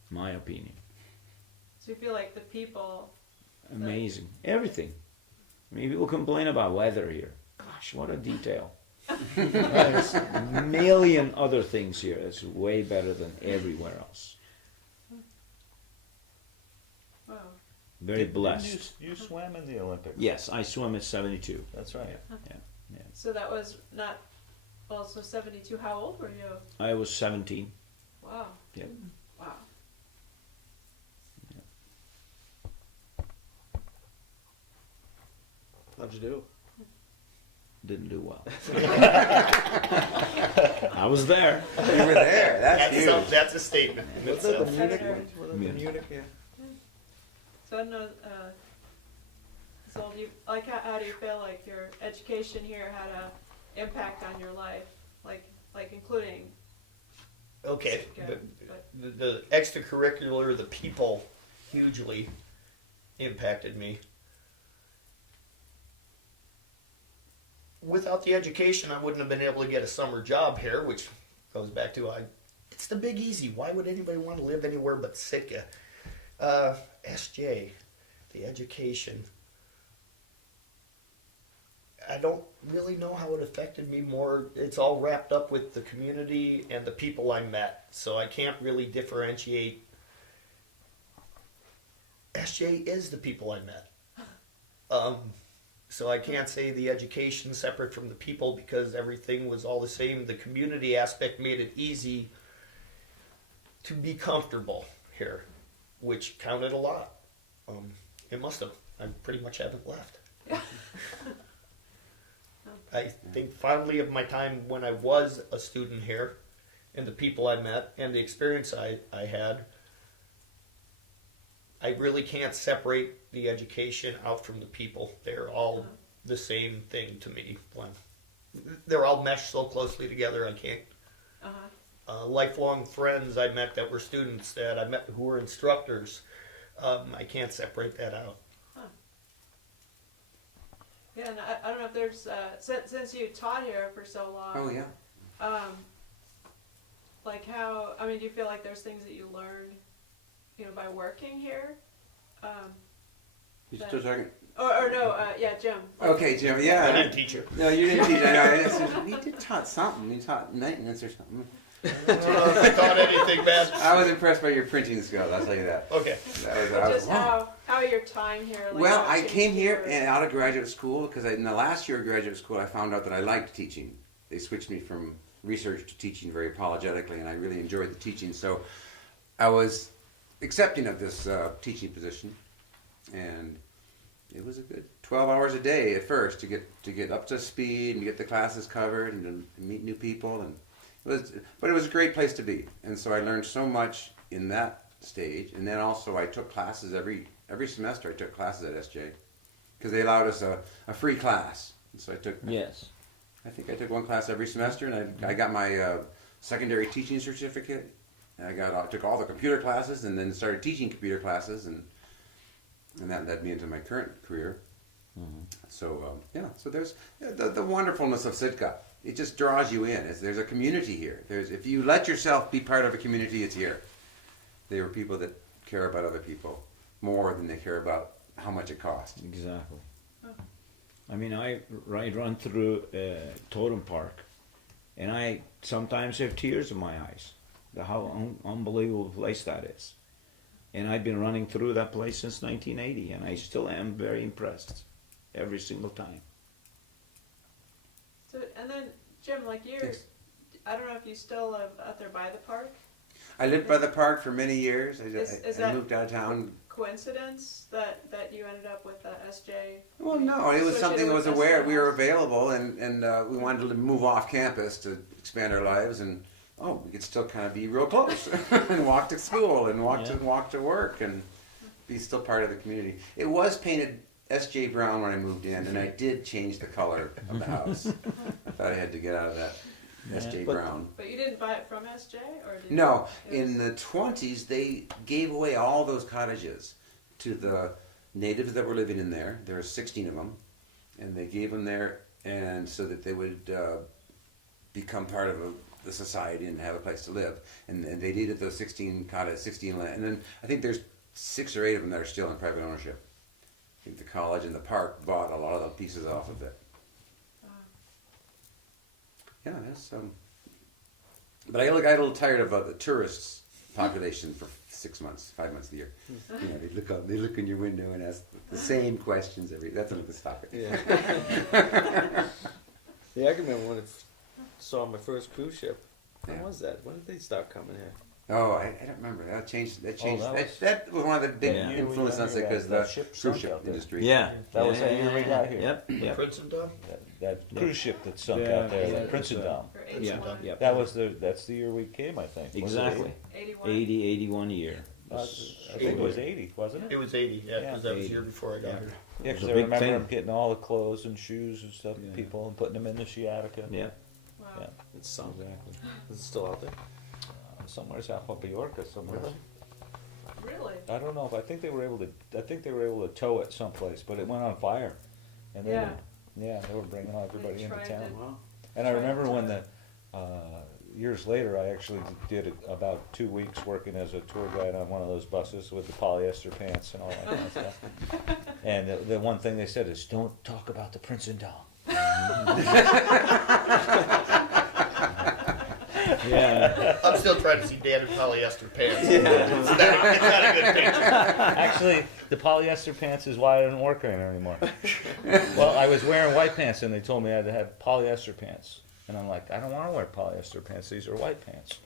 my opinion. So you feel like the people. Amazing. Everything. People complain about weather here. Gosh, what a detail. There's a million other things here that's way better than everywhere else. Wow. Very blessed. You swam in the Olympics. Yes, I swim at 72. That's right. So that was not. Well, so 72. How old were you? I was 17. Wow. Yep. Wow. How'd you do? Didn't do well. I was there. You were there. That's huge. That's a statement. in Was that the itself. Munich Senator. one? Was that the Munich. Munich? Yeah. So I don't know. So do you like how do you feel like your education here had a impact on your life, like including? Okay, Good, the extracurricular, the people, hugely impacted me. Without the education, I wouldn't have been able to get a summer job here, which goes back to it's the big easy. Why would anybody want to live anywhere but Sitka? SJ, the education. I don't really know how it affected me more. It's all wrapped up with the community and the people I met, so I can't really differentiate. SJ is the people I met. So I can't say the education separate from the people because everything was all the same. The community aspect made it easy to be comfortable here, which counted a lot. It must have. I pretty much haven't left. I think fondly of my time when I was a student here and the people I met and the experience I had. I really can't separate the education out from the people. They're all the same thing to me. They're all meshed so closely together I can't. Lifelong friends I met that were students that I met who were instructors. I can't separate that out. Yeah, and I don't know if there's since you taught here for so long. Oh yeah. Like how? I mean, do you feel like there's things that you learned, by working here? You still talking? Or no? Yeah, Jim. Okay, Jim. I Yeah. didn't teach you. No, you didn't teach. I know. He did taught something. He taught maintenance or something. If I taught anything bad. I was impressed by your printing skills. I'll tell you that. Okay. Just how your time here? Like, Well, how I it came changed here your- and out of graduate school because in the last year of graduate school, I found out that I liked teaching. They switched me from research to teaching very apologetically, and I really enjoyed the teaching. So I was accepting of this teaching position, and it was a good 12 hours a day at first to get up to speed and to get the classes covered and to meet new people, and but it was a great place to be. And so I learned so much in that stage, and then also I took classes every semester. I took classes at SJ because they allowed us a free class, and so I took. Yes. I think I took one class every semester, and I got my secondary teaching certificate. And I took all the computer classes, and then started teaching computer classes, and and that led me into my current career. So so there's the wonderfulness of Sitka. It just draws you in. There's a community here. If you let yourself be part of a community, it's here. They are people that care about other people more than they care about how much it costs. Exactly. I mean, I run through Totem Park, and I sometimes have tears in my eyes. How unbelievable place that is. And I've been running through that place since 1980, and I still am very impressed every single time. So, and then Jim, like you, Yes. I don't know if you still live out there by the park. I lived by the park for many years. Is I that moved out of town. coincidence that you ended up with the SJ? Well, no, it was associated something that with was aware SJ we were House? available, and we wanted to move off campus to expand our lives, and we could still kind of be real close and walk to school and walk to work and be still part of the community. It was painted S.J. Brown when I moved in, and I did change the color of the house. I thought I had to get out of that S.J. but- Brown. But you didn't buy it from SJ, or did No, you? in the 20s, they gave away all those cottages to the natives that were living in there. There were 16 of them, and they gave them there, and so that they would become part of the society and have a place to live. And they deeded those 16 cottages, 16 land, and then I think there's 6 or 8 of them that are still in private ownership. I think the college and the park bought a lot of the pieces off of it. Yeah, that's but I got a little tired of the tourists population for 6 months, 5 months of the year. You know, they look in your window and ask the same questions that's another topic. Yeah. Yeah, I can remember when I saw my first cruise ship. When Yeah. was that? When did they start coming here? Oh, I don't remember. That changed. That changed. that That was one of the big Yeah. influences on That- because that the ship cruise sunk ship out there. industry. Yeah. That was the year we got here. Yep. Yep. Princeton Dom? That cruise ship that sunk Yeah, out there, yeah, the Princendom. Or Yeah. 81? Yep. That's the year we came, I think. Was it Exactly. 81? 80, 81 year. I think it was 80, wasn't It it? was 80, yeah, because that was the 80. year before I got Yeah. here. Yeah, It was because a I big remember thing. them getting all the clothes and shoes and stuff, Yeah. people, and putting them in the sciatica. Yeah. Wow. Yeah. It's sunk. Exactly. Is it still out there? Somewhere's out of Mallorca somewhere. Really? Really? I don't know if I think they were able to tow it someplace, but it went on fire, and Yeah. they were bringing everybody into tried town. to- Wow. And I tried remember to- when years later, I actually did about 2 weeks working as a tour guide on one of those buses with the polyester pants and all that kind of stuff. And the one thing they said is, "Don't talk about the Prince and Dom." Yeah. I'm still trying to see Dan in polyester pants. It's not a good picture. Actually, the polyester pants is why I didn't work there anymore. Well, I was wearing white pants, and they told me I had to have polyester pants, and I'm like, I don't want to wear polyester pants. These are white pants,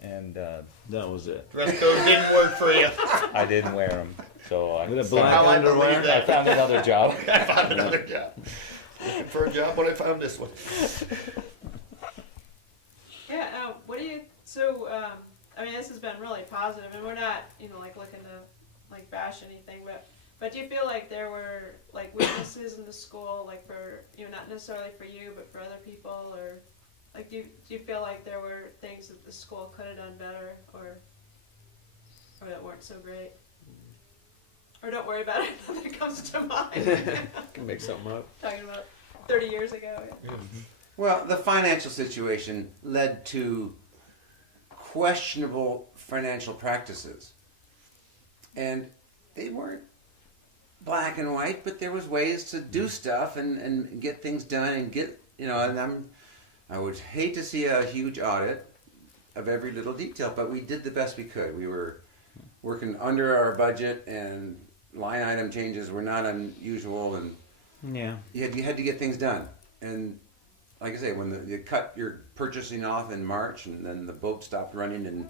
and That was it. Dress code didn't work for you. I didn't wear them. So I With a found, black How I believe underwear. I that. found another job. I found another job. Looking for a job when I found this one. Yeah. What do you? So, I mean, this has been really positive, and we're not, like looking to like bash anything, but do you feel like there were like weaknesses in the school, like for not necessarily for you, but for other people, or like do you feel like there were things that the school could have done better, or that weren't so great? Or don't worry about it, nothing comes to mind. Can make something up. Talking about 30 years ago. Yeah. Well, the financial situation led to questionable financial practices. And they weren't black and white, but there was ways to do stuff and get things done and and I would hate to see a huge audit of every little detail, but we did the best we could. We were working under our budget, and line item changes were not unusual, and Yeah. you had to get things done. And like I say, when you cut your purchasing off in March, and then the boat stopped running in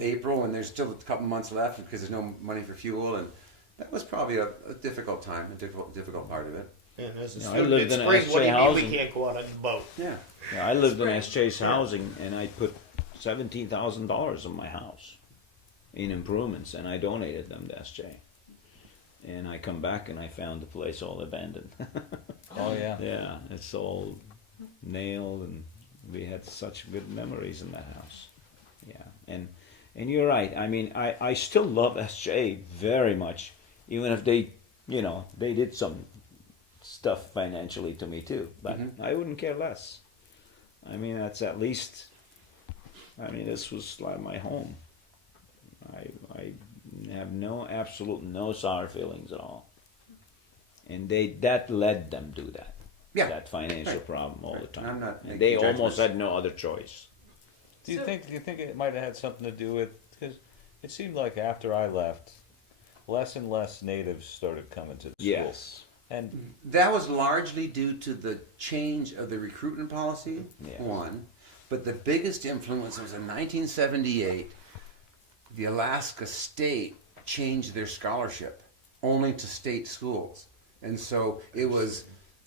April, and there's still a couple months left because there's no money for fuel, and that was probably a difficult time, a difficult part of it. And as a No, I student lived in in spring, SJ what do you mean housing. we can't go out on the boat? Yeah. Yeah, I lived in Spring. S.J.'s housing, and I put $17,000 in my house in improvements, and I donated them to S.J. And I come back and I found the place all abandoned. Oh yeah. Yeah, it's all nailed, and we had such good memories in that house. Yeah, and you're right. I mean, I still love S.J. very much, even if they, you know, they did some stuff financially to me too, but I wouldn't care less. I mean, that's at least. I mean, this was like my home. I have no sour feelings at all. And that led them to that. Yeah. That financial Right. problem all the Right. time. And I'm not and making they judgments. almost had no other choice. Do you So- think it might have had something to do with, because it seemed like after I left, less and less natives started coming to the school. Yes. And That was largely due to the change of the recruitment policy, Yeah. one. But the biggest influence was in 1978, the Alaska state changed their scholarship only to state schools. And so it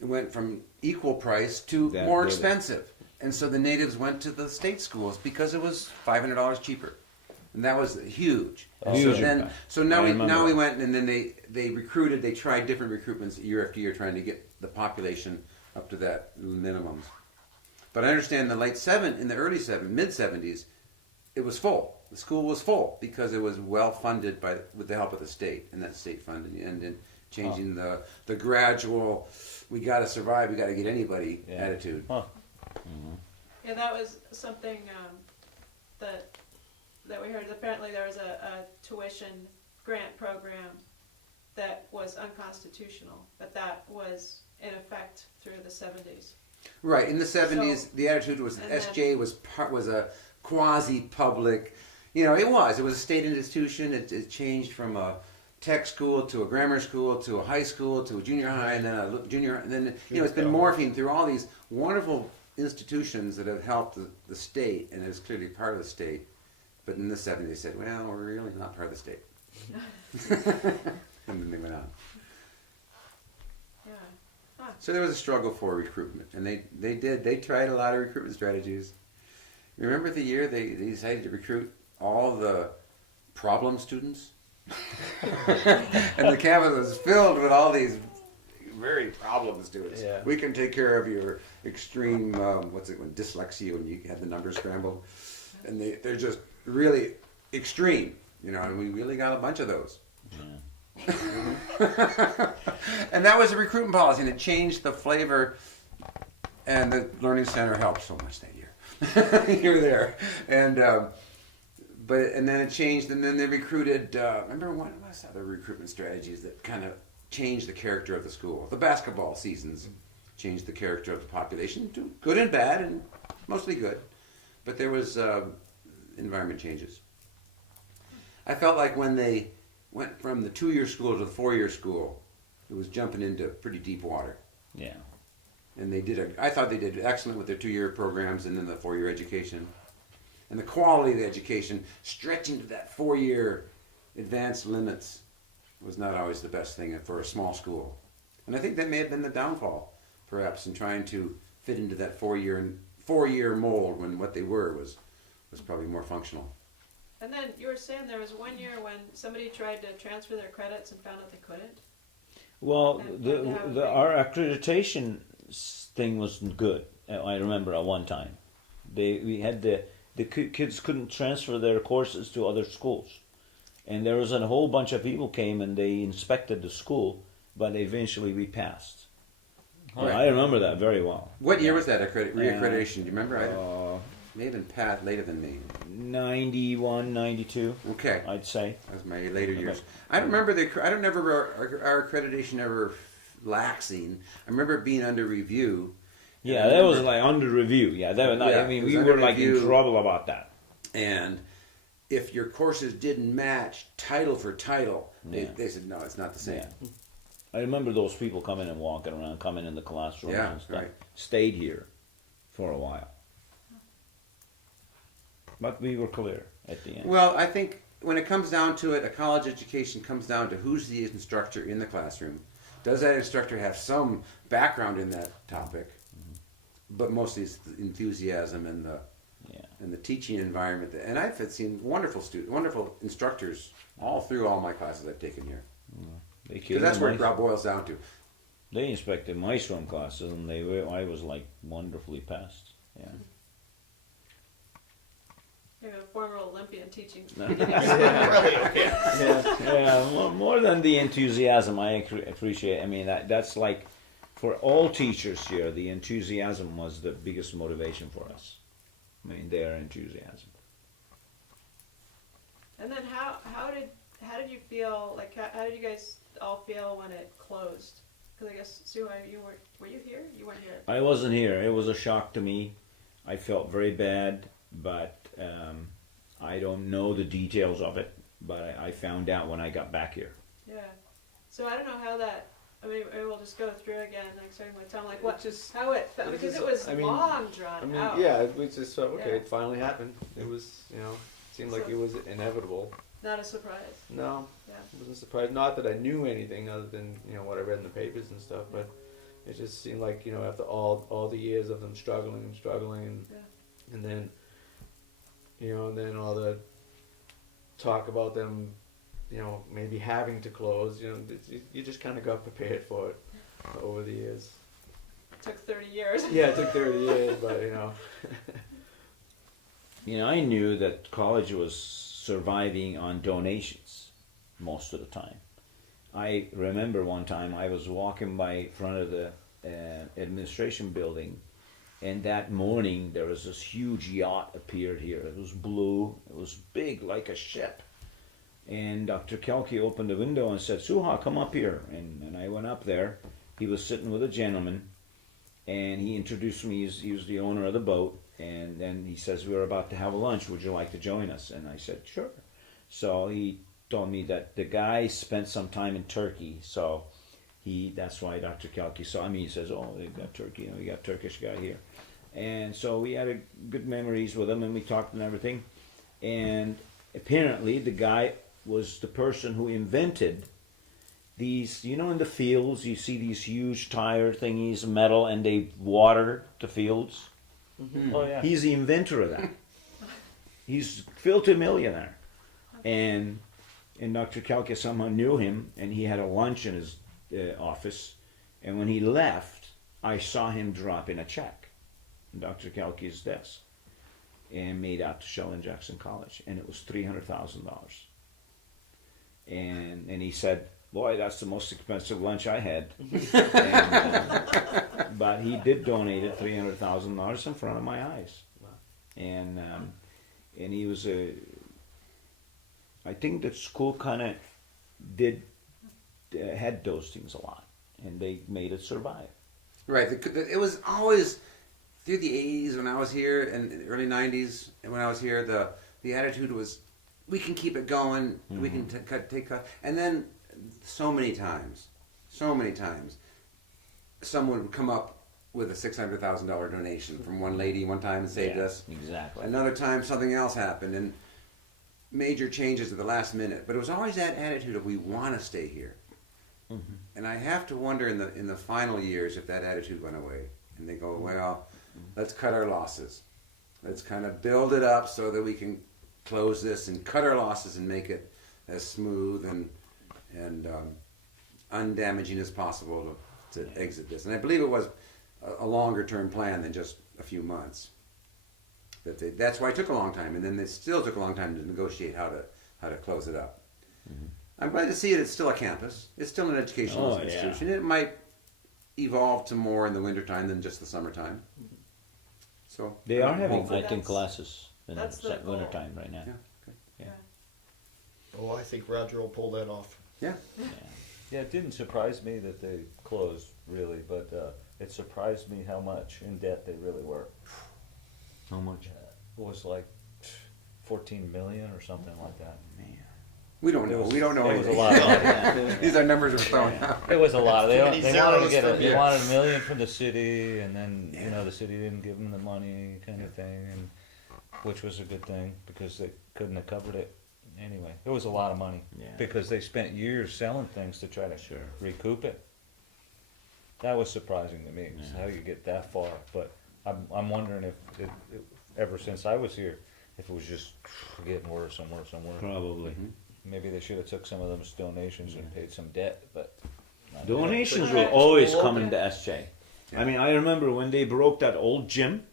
went from equal price to That more did it. expensive. And so the natives went to the state schools because it was $500 cheaper. And that was huge. Huge So then, impact. so now I we remember we that. went and then they recruited. They tried different recruitments year after year, trying to get the population up to that minimums. But I understand in the early mid 70s, it was full. The school was full because it was well funded with the help of the state and that state fund and then changing the gradual, we got to survive, we got to get anybody Yeah. attitude. huh, Yeah, that was something that we heard. Apparently, there was a tuition grant program that was unconstitutional, but that was in effect through the 70s. Right, in the 70s, So- the attitude was and then- SJ was a quasi-public, it was a state institution. It changed from a tech school to a grammar school to a high school to a junior high and then a junior, and then, it's been morphing through all these wonderful institutions that have helped the state and is clearly part of the state. But in the 70s, they said, well, we're really not part of the state. And then they went on. Yeah. So there was a struggle for recruitment, and they tried a lot of recruitment strategies. Remember the year they decided to recruit all the problem students? And the campus was filled with all these very problem students. Yeah. We can take care of your extreme, dyslexia when you had the numbers scrambled. And they're just really extreme, and we really got a bunch of those. And that was the recruitment policy, and it changed the flavor. And the Learning Center helped so much that year. You're there, and then it changed, and then they recruited. Remember what was other recruitment strategies that kind of changed the character of the school? The basketball seasons changed the character of the population, to good and bad, and mostly good. But there was environment changes. I felt like when they went from the 2-year school to the 4-year school, it was jumping into pretty deep water. Yeah. And I thought they did excellent with their 2-year programs and then the 4-year education. And the quality of the education, stretching to that 4-year advanced limits, was not always the best thing for a small school. And I think that may have been the downfall, perhaps, in trying to fit into that 4-year mold when what they were was probably more functional. And then you were saying there was one year when somebody tried to transfer their credits and found out they couldn't. Well, And our accreditation thing wasn't good. I remember at one time, we had the kids couldn't transfer their courses to other schools, and there was a whole bunch of people came and they inspected the school, but eventually we passed. Right. I remember that very well. What year was that reaccreditation? Do you remember? May have been Pat later than me. 91, 92, Okay. I'd say. That was my later years. I don't remember our accreditation ever laxing. I remember it being under review. Yeah, that was like under review. Yeah, that was not, Yeah, I mean, it was we under were like in review. trouble about that. And if your courses didn't match title for title, Yeah. they said, no, it's not the same. Yeah. I remember those people coming and walking around, coming in the classroom Yeah, and stuff. right. Stayed here for a while. But we were clear at the end. Well, I think when it comes down to it, a college education comes down to who's the instructor in the classroom. Does that instructor have some background in that topic? But mostly it's the enthusiasm and the teaching environment. And I've seen wonderful instructors all through all my classes I've taken here. They Because that's where it boils down to. They inspected my swim classes, and I was like wonderfully passed. Yeah. You're a former Olympian teaching. Really? Okay. Yeah, more than the enthusiasm, I appreciate. I mean, that's like for all teachers here, the enthusiasm was the biggest motivation for us. I mean, their enthusiasm. And then how did you feel, like, how did you guys all feel when it closed? Because I guess, Sue, were you here? You weren't here. I wasn't here. It was a shock to me. I felt very bad, but I don't know the details of it. But I found out when I got back here. Yeah. So I don't know how that. I mean, maybe we'll just go through again, like starting with Tom, like what, how it felt, because it was long drawn out. Yeah, it was just okay. Yeah. It finally happened. It was, seemed like it was inevitable. Not a surprise. No, Yeah. I wasn't surprised. Not that I knew anything other than what I read in the papers and stuff, but it just seemed like after all the years of them struggling, and then and then all the talk about them, maybe having to close. You just kind of got prepared for it over the years. It took 30 years. Yeah, it took 30 years, but I knew that college was surviving on donations most of the time. I remember one time I was walking by front of the administration building, and that morning there was this huge yacht appeared here. It was blue. It was big like a ship. And Dr. Kelke opened the window and said, "Suha, come up here." And I went up there. He was sitting with a gentleman, and he introduced me. He was the owner of the boat. And then he says, "We're about to have a lunch. Would you like to join us?" And I said, "Sure." So he told me that the guy spent some time in Turkey. So that's why Dr. Kelke saw me. He says, "Oh, they've got Turkey. We got Turkish guy here." And so we had good memories with him, and we talked and everything. And apparently the guy was the person who invented these, in the fields, you see these huge tire thingies, metal, and they water the fields. Mm-hmm. Oh yeah. He's the inventor of that. He's filthy millionaire. And Dr. Kelke somehow knew him, and he had a lunch in his office. And when he left, I saw him drop in a check on Dr. Kelke's desk and made out to Sheldon Jackson College. And it was $300,000. And he said, "Boy, that's the most expensive lunch I had." But he did donate it, $300,000 in front of my eyes. Wow. And he was I think the school kind of had those things a lot, and they made it survive. Right. It was always through the 80s when I was here, and the early 90s and when I was here, the attitude was, we can keep it going, we can take cut. And then so many times, someone would come up with a $600,000 donation from one lady one time and saved us. Exactly. Another time something else happened, and major changes at the last minute. But it was always that attitude of, we want to stay here. Mm-hmm. And I have to wonder in the final years if that attitude went away. And they go, well, let's cut our losses. Let's kind of build it up so that we can close this and cut our losses and make it as smooth and undamaging as possible to exit this. And I believe it was a longer term plan than just a few months. That's why it took a long time, and then it still took a long time to negotiate how to close it up. Mm-hmm. I'm glad to see it. It's still a campus. It's still an educational institution. Yeah. It might evolve to more in the wintertime than just the summertime. So They are having, hopeful. I think, classes in that's the the goal. wintertime right now. Yeah. Oh, I think Roger will pull that off. Yeah. Yeah, it didn't surprise me that they closed, really, but it surprised me how much in debt they really were. How much? It was like 14 million or something like that. We don't know. We don't know It was a anything. lot of money. These are numbers we're throwing out. It was a lot. They Too many wanted to zeros get from they you. wanted $1 million from the city, and then the city didn't give them the money, kind of thing, and which was a good thing because they couldn't have covered it anyway. It was a lot of money because they spent years selling things to try to recoup it. That was surprising to me. How you get that far, but I'm wondering if ever since I was here, if it was just getting worse and worse and worse. Probably. Mm-hmm. Maybe they should have took some of those donations and paid some debt, but not Donations Right. will always Well, come into SJ. I mean, I remember when they broke that old gym.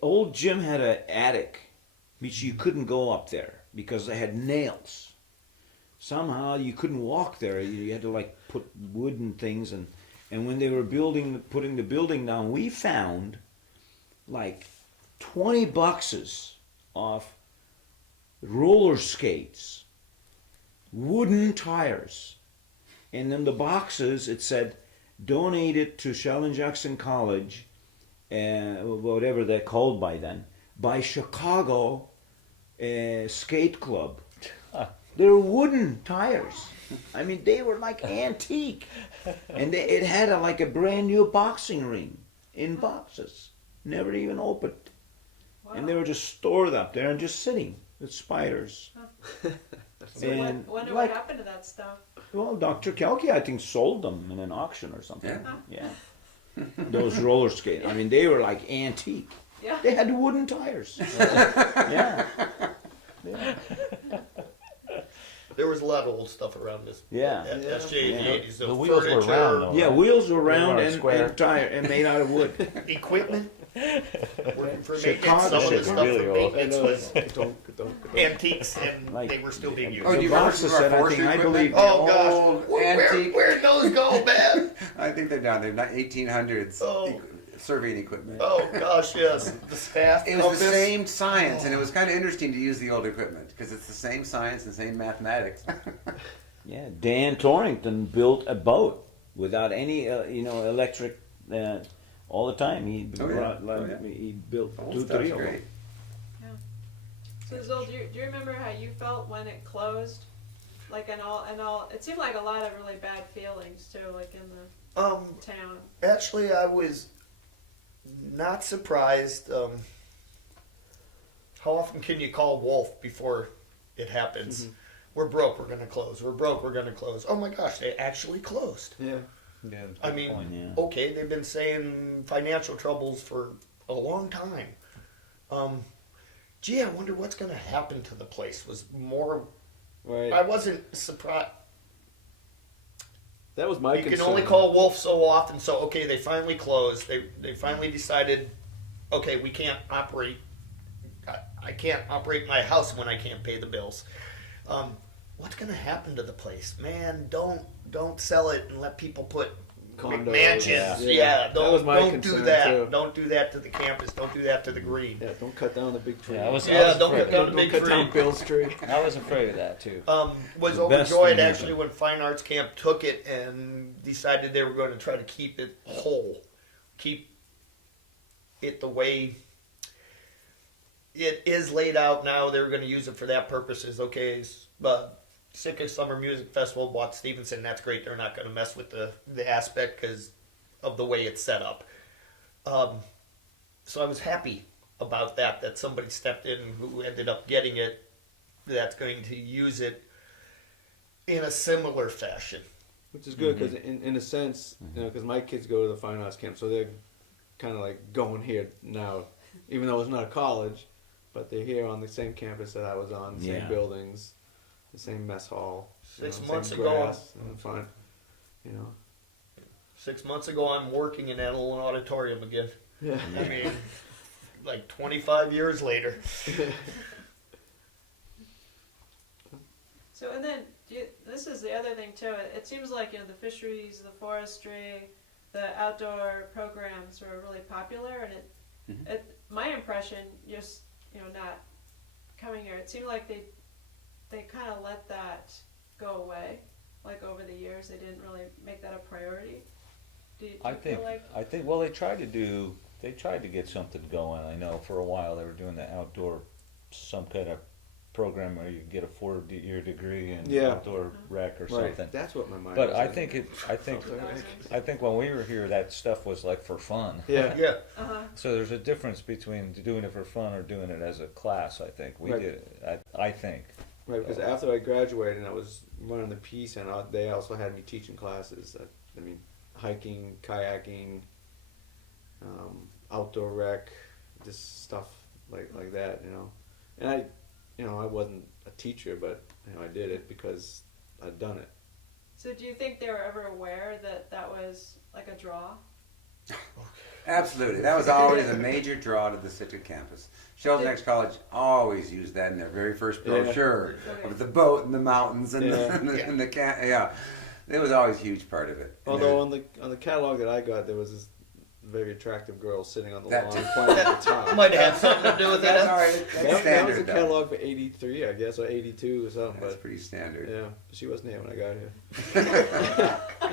Old Jim had an attic which you couldn't go up there because they had nails. Somehow you couldn't walk there. You had to like put wooden things, and when they were putting the building down, we found like 20 boxes of roller skates, wooden tires, and in the boxes it said donated to Sheldon Jackson College, whatever they're called by then, by Chicago Skate Club. They were wooden tires. I mean, they were like antique, and it had like a brand new boxing ring in boxes, never even opened, and they were just stored up there and just sitting with spiders. So And wonder like- what happened to that stuff. Well, Dr. Kelke, I think, sold them in an auction or something. Yeah. Yeah. Those roller skates. I mean, they were like antique. Yeah. They had wooden tires. Yeah. Yeah. There was a lot of old stuff around this. Yeah. At Yeah. SJ in the Yeah. 80s. The wheels were furniture, round, though. Yeah, wheels were They round weren't square. and tire and made out of wood. Equipment. Working for Chicago maintenance. Some of the shit, stuff really for old. maintenance was Don't. antiques, and Like- they were still being used. Oh, do The you remember boxes some of said, our I think, forestry I equipment? believe- Oh The gosh, old where, antique. where'd those go, man? I think they're down there. Not 1800s Oh. surveying equipment. Oh gosh, yes, the staff. It was the compass. same science, and it was kind of interesting to use the old equipment because it's the same science and same mathematics. Yeah, Dan Torrington built a boat without any, electric all the time. He Oh, yeah. brought, Oh, yeah. he built Old 2, stuff's 3 of them. great. So Zol, do you remember how you felt when it closed? Like and all, it seemed like a lot of really bad feelings too, like in the town. Actually, I was not surprised. How often can you call Wolf before it happens? We're broke, we're gonna close. We're broke, we're gonna close. Oh my gosh, they actually closed. Yeah. Yeah, I good mean, point. Yeah. okay, they've been saying financial troubles for a long time. Gee, I wonder what's gonna happen to the place. Was more. Right. I wasn't surprised. That was my You concern. can only call Wolf so often. So okay, they finally closed. They finally decided, okay, we can't operate. I can't operate my house when I can't pay the bills. What's gonna happen to the place, man? Don't sell it and let people put Condos. McMansions. Yeah. Yeah, That was my don't do concern, that. too. Don't do that to the campus. Don't do that to the green. Yeah, don't cut down the big tree. Yeah, I was Yeah, don't afraid. cut down the Don't big cut tree. down Bill's tree. I was afraid of that too. Was The best overjoyed thing actually happened. when Fine Arts Camp took it and decided they were going to try to keep it whole, keep it the way it is laid out now. They were going to use it for that purposes. Okay, Sitka Summer Music Festival bought Stevenson. That's great. They're not going to mess with the aspect because of the way it's set up. So I was happy about that somebody stepped in who ended up getting it, that's going to use it in a similar fashion. Which is good because, in a sense, because my kids go to the fine arts camp, so they're kind of like going here now, even though it's not a college, but they're here on the same campus that I was on, the same Yeah. buildings, the same mess hall. 6 same months ago- grass in the front, 6 months ago, I'm working in that little auditorium again. Yeah. I mean, like 25 years later. So and then this is the other thing too. It seems like the fisheries, the forestry, the outdoor programs were really popular, and it my impression, just not coming here, it seemed like they kind of let that go away. Like over the years, they didn't really make that a priority. Do you feel like? Well, they tried to get something going. I know for a while they were doing the outdoor, some kind of program where you get a 4-year degree in Yeah. outdoor rec or Right. something. That's what my mind. But was I on. think Sorry. I think when we were here, that stuff was like for fun. Yeah. Yeah. So there's a difference between doing it for fun or doing it as a class. I think we Right. did. I think. Right, because after I graduated and I was running the piece, and they also had me teaching classes. Hiking, kayaking, outdoor rec, just stuff like that, And I wasn't a teacher, but I did it because I'd done it. So do you think they were ever aware that was like a draw? Absolutely. That was always a major draw to the Sitka campus. Sheldon X College always used that in their very first Yeah. brochure Okay. of the boat and the mountains and Yeah. yeah. It was always a huge part of it. Although on the catalog that I got, there was this very attractive girl sitting on the That lawn too. playing at the top. Might have something to do with That's that. all right. That's That was standard. the though. catalog for '83, I guess, or '82 or something. That's But pretty standard. yeah, she wasn't here when I got here.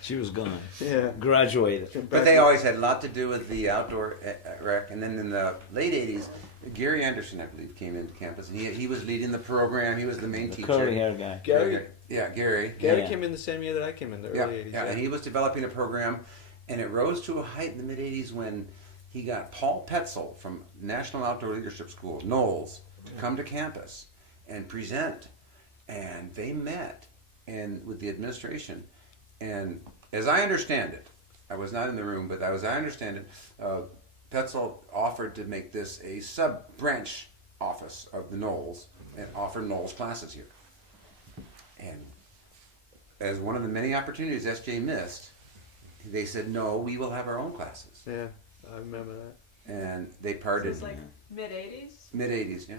She was gone. Yeah. Graduated. But they always had a lot to do with the outdoor rec. And then in the late 80s, Gary Anderson, I believe, came into campus. And he was leading the program. He was the main The teacher. curly hair guy. Gary Yeah, Gary. Gary Yeah. came in the same year that I came in, the Yeah, early '80s. yeah, and he was developing a program, and it rose to a height in the mid '80s when he got Paul Petzel from National Outdoor Leadership School, Knowles, to come to campus and present, and they met and with the administration, and as I understand it, I was not in the room, but as I understand it, Petzel offered to make this a sub-branch office of the Knowles and offer Knowles classes here, and as one of the many opportunities SJ missed, they said, no, we will have our own classes. Yeah, I remember that. And they This parted is like mid-'80s? mid-'80s, yeah.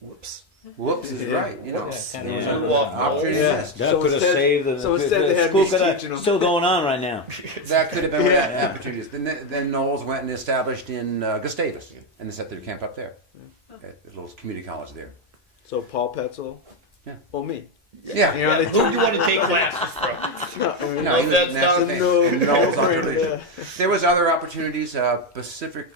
Whoops. Whoops is Yeah. right, you know. Yeah, There was Yeah. a walk. Opportunity Yeah. missed. That So could have instead- saved the, so instead they had school me coulda- teaching 'em. still going on right now. That could have been one of Yeah. the opportunities. Then Knowles went and established in Gustavus, and they set their camp up there. At a little community college there. So Paul Petzel. Yeah. Well, me. Yeah. You know, Who do you want to take classes from? No, I mean, No, he was that's national down fan. no, And Knowles no on brainer, religion. yeah. There was other opportunities. Pacific,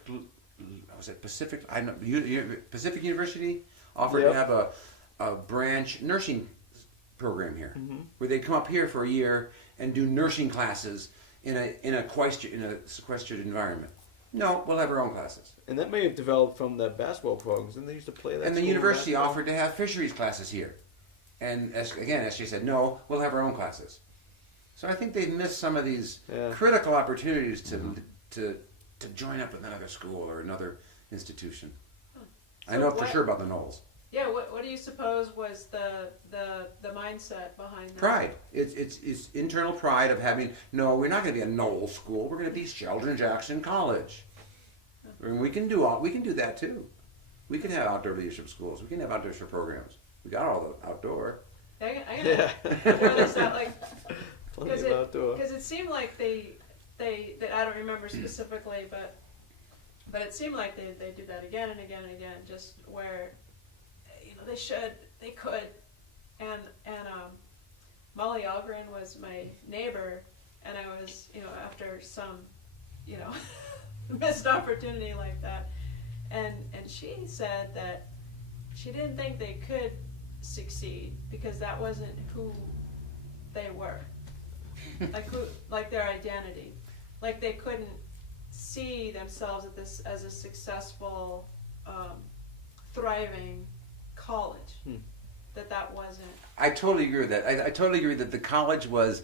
was it Pacific? I don't know. Pacific University offered Yep. to have a branch nursing program here, Mhm. where they come up here for a year and do nursing classes in a sequestered environment. No, we'll have our own classes. And that may have developed from the basketball programs, and they used to play that. And the school university basketball. offered to have fisheries classes here, and again, SJ said no, we'll have our own classes. So I think they missed some of these Yeah. critical opportunities to join up with another school or another institution. I So know for what- sure about the Knowles. Yeah, what do you suppose was the mindset behind that? Pride. It's internal pride of having, no, we're not going to be a Knowles school. We're going to be Sheldon Jackson College. And we can do that too. We can have outdoor leadership schools. We can have outdoor programs. We got all the outdoor. I Yeah. gotta throw this out, like, Plenty because of outdoor. it seemed like they I don't remember specifically, but it seemed like they do that again and again and again, just where, you know, they could, and Molly Algren was my neighbor, and I was, you know, after some, you know, missed opportunity like that, and she said that she didn't think they could succeed because that wasn't who they were, like their identity, like they couldn't see themselves as a successful, thriving college. That wasn't. I totally agree with that. I totally agree that the college was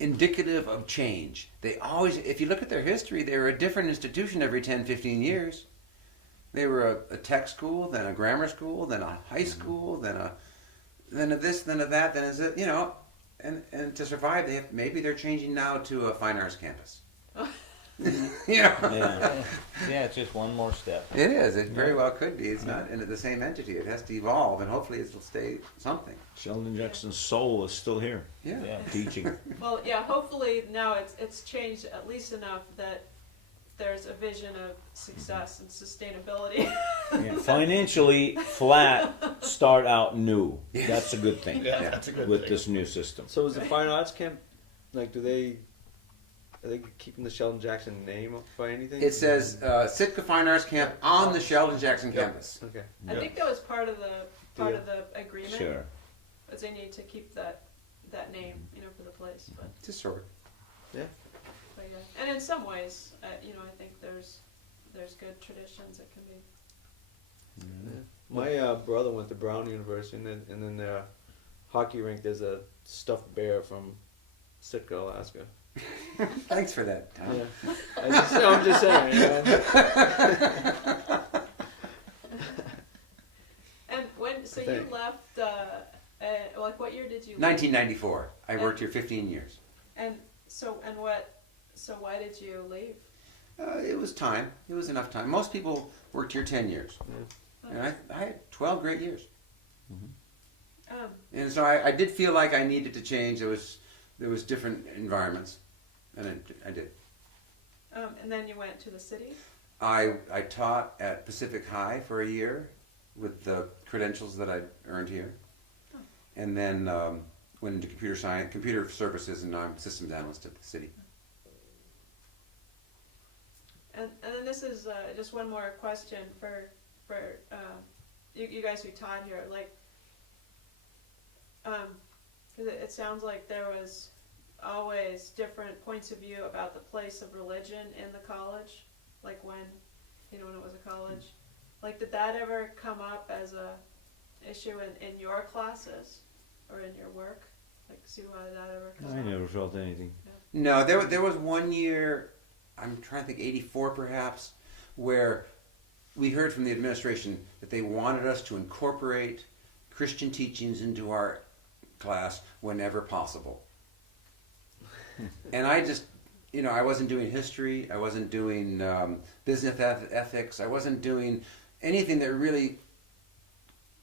indicative of change. They always, if you look at their history, they were a different institution every 10, 15 years. They were a tech school, then a grammar school, then a high school, then a this, then a that, then is it, you know, and to survive, maybe they're changing now to a fine arts campus. You know, Yeah, it's just one more step. it is. It very well could be. It's not in the same entity. It has to evolve, and hopefully it'll stay something. Sheldon Jackson's soul is still here, Yeah. Yeah. teaching. Well, yeah. Hopefully now it's changed at least enough that there's a vision of success and sustainability. Yeah, financially flat, start out new. That's a good thing Yeah, that's a good with thing. this new system. So is the fine arts camp, like, are they keeping the Sheldon Jackson name by anything? It says Sitka Fine Arts Camp on the Sheldon Jackson campus. Okay. I think that was part of the agreement. Sure. Was they need to keep that name, you know, for the place, but Just sort. yeah. And in some ways, you know, I think there's good traditions that can be. My brother went to Brown University, and then their hockey rink, there's a stuffed bear from Sitka, Alaska. Thanks for that, Tom. Yeah. I'm just saying. And so you Thanks. left, like what year did you leave? 1994. I worked here 15 years. And So why did you leave? It was time. It was enough time. Most people worked here 10 years. And I had 12 great years. And so I did feel like I needed to change. There was different environments. And I did. And then you went to the city? I taught at Pacific High for a year with the credentials that I earned here. And then went into computer science, computer services, and now I'm systems analyst at the city. And then this is just one more question for you guys who taught here. Like, 'cause it sounds like there was always different points of view about the place of religion in the college. Like when it was a college. Like, did that ever come up as a issue in your classes or in your work? Like, Sue, how did that ever come I up? never felt anything. No, there was one year, I'm trying to think, 84 perhaps, where we heard from the administration that they wanted us to incorporate Christian teachings into our class whenever possible. And I just, I wasn't doing history, I wasn't doing business ethics, I wasn't doing anything that really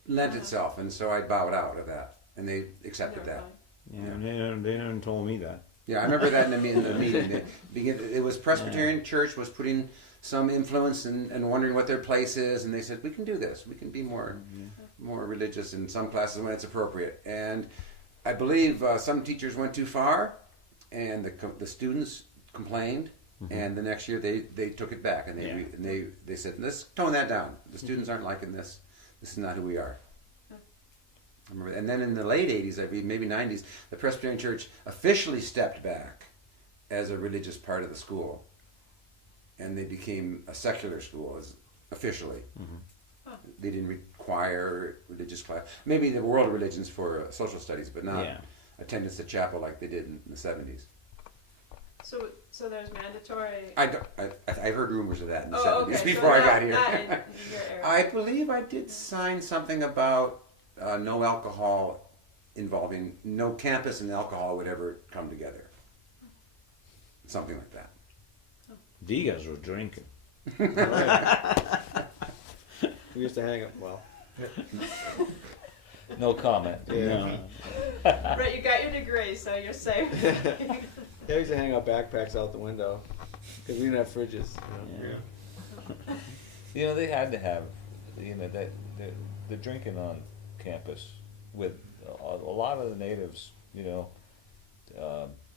lent itself, and so I bowed out of that, and they accepted that. Yeah, and they never told me that. Yeah, I remember that in the meeting. It was Presbyterian Church was putting some influence and wondering what their place is, and they said, we can do this. We can be more religious in some classes when it's appropriate. And I believe some teachers went too far, and the students complained, and the next year they took it back, and they said, let's tone that down. The students aren't liking this. This is not who we are. I remember, and then in the late 80s, I mean, maybe 90s, the Presbyterian Church officially stepped back as a religious part of the school. And they became a secular school officially. They didn't require religious class. Maybe the world religions for social studies, but not attendance to chapel like they did in the 70s. So there's mandatory. I heard rumors of that in the 70s Okay. before I got here. Not in your area. I believe I did sign something about no alcohol involving, no campus and alcohol would ever come together. Something like that. You guys were drinking. We used to hang up. Well, No comment. yeah. No. Right, you got your degree, so you're safe. They used to hang our backpacks out the window because we didn't have fridges. You know, they had to have, the drinking on campus with a lot of the natives,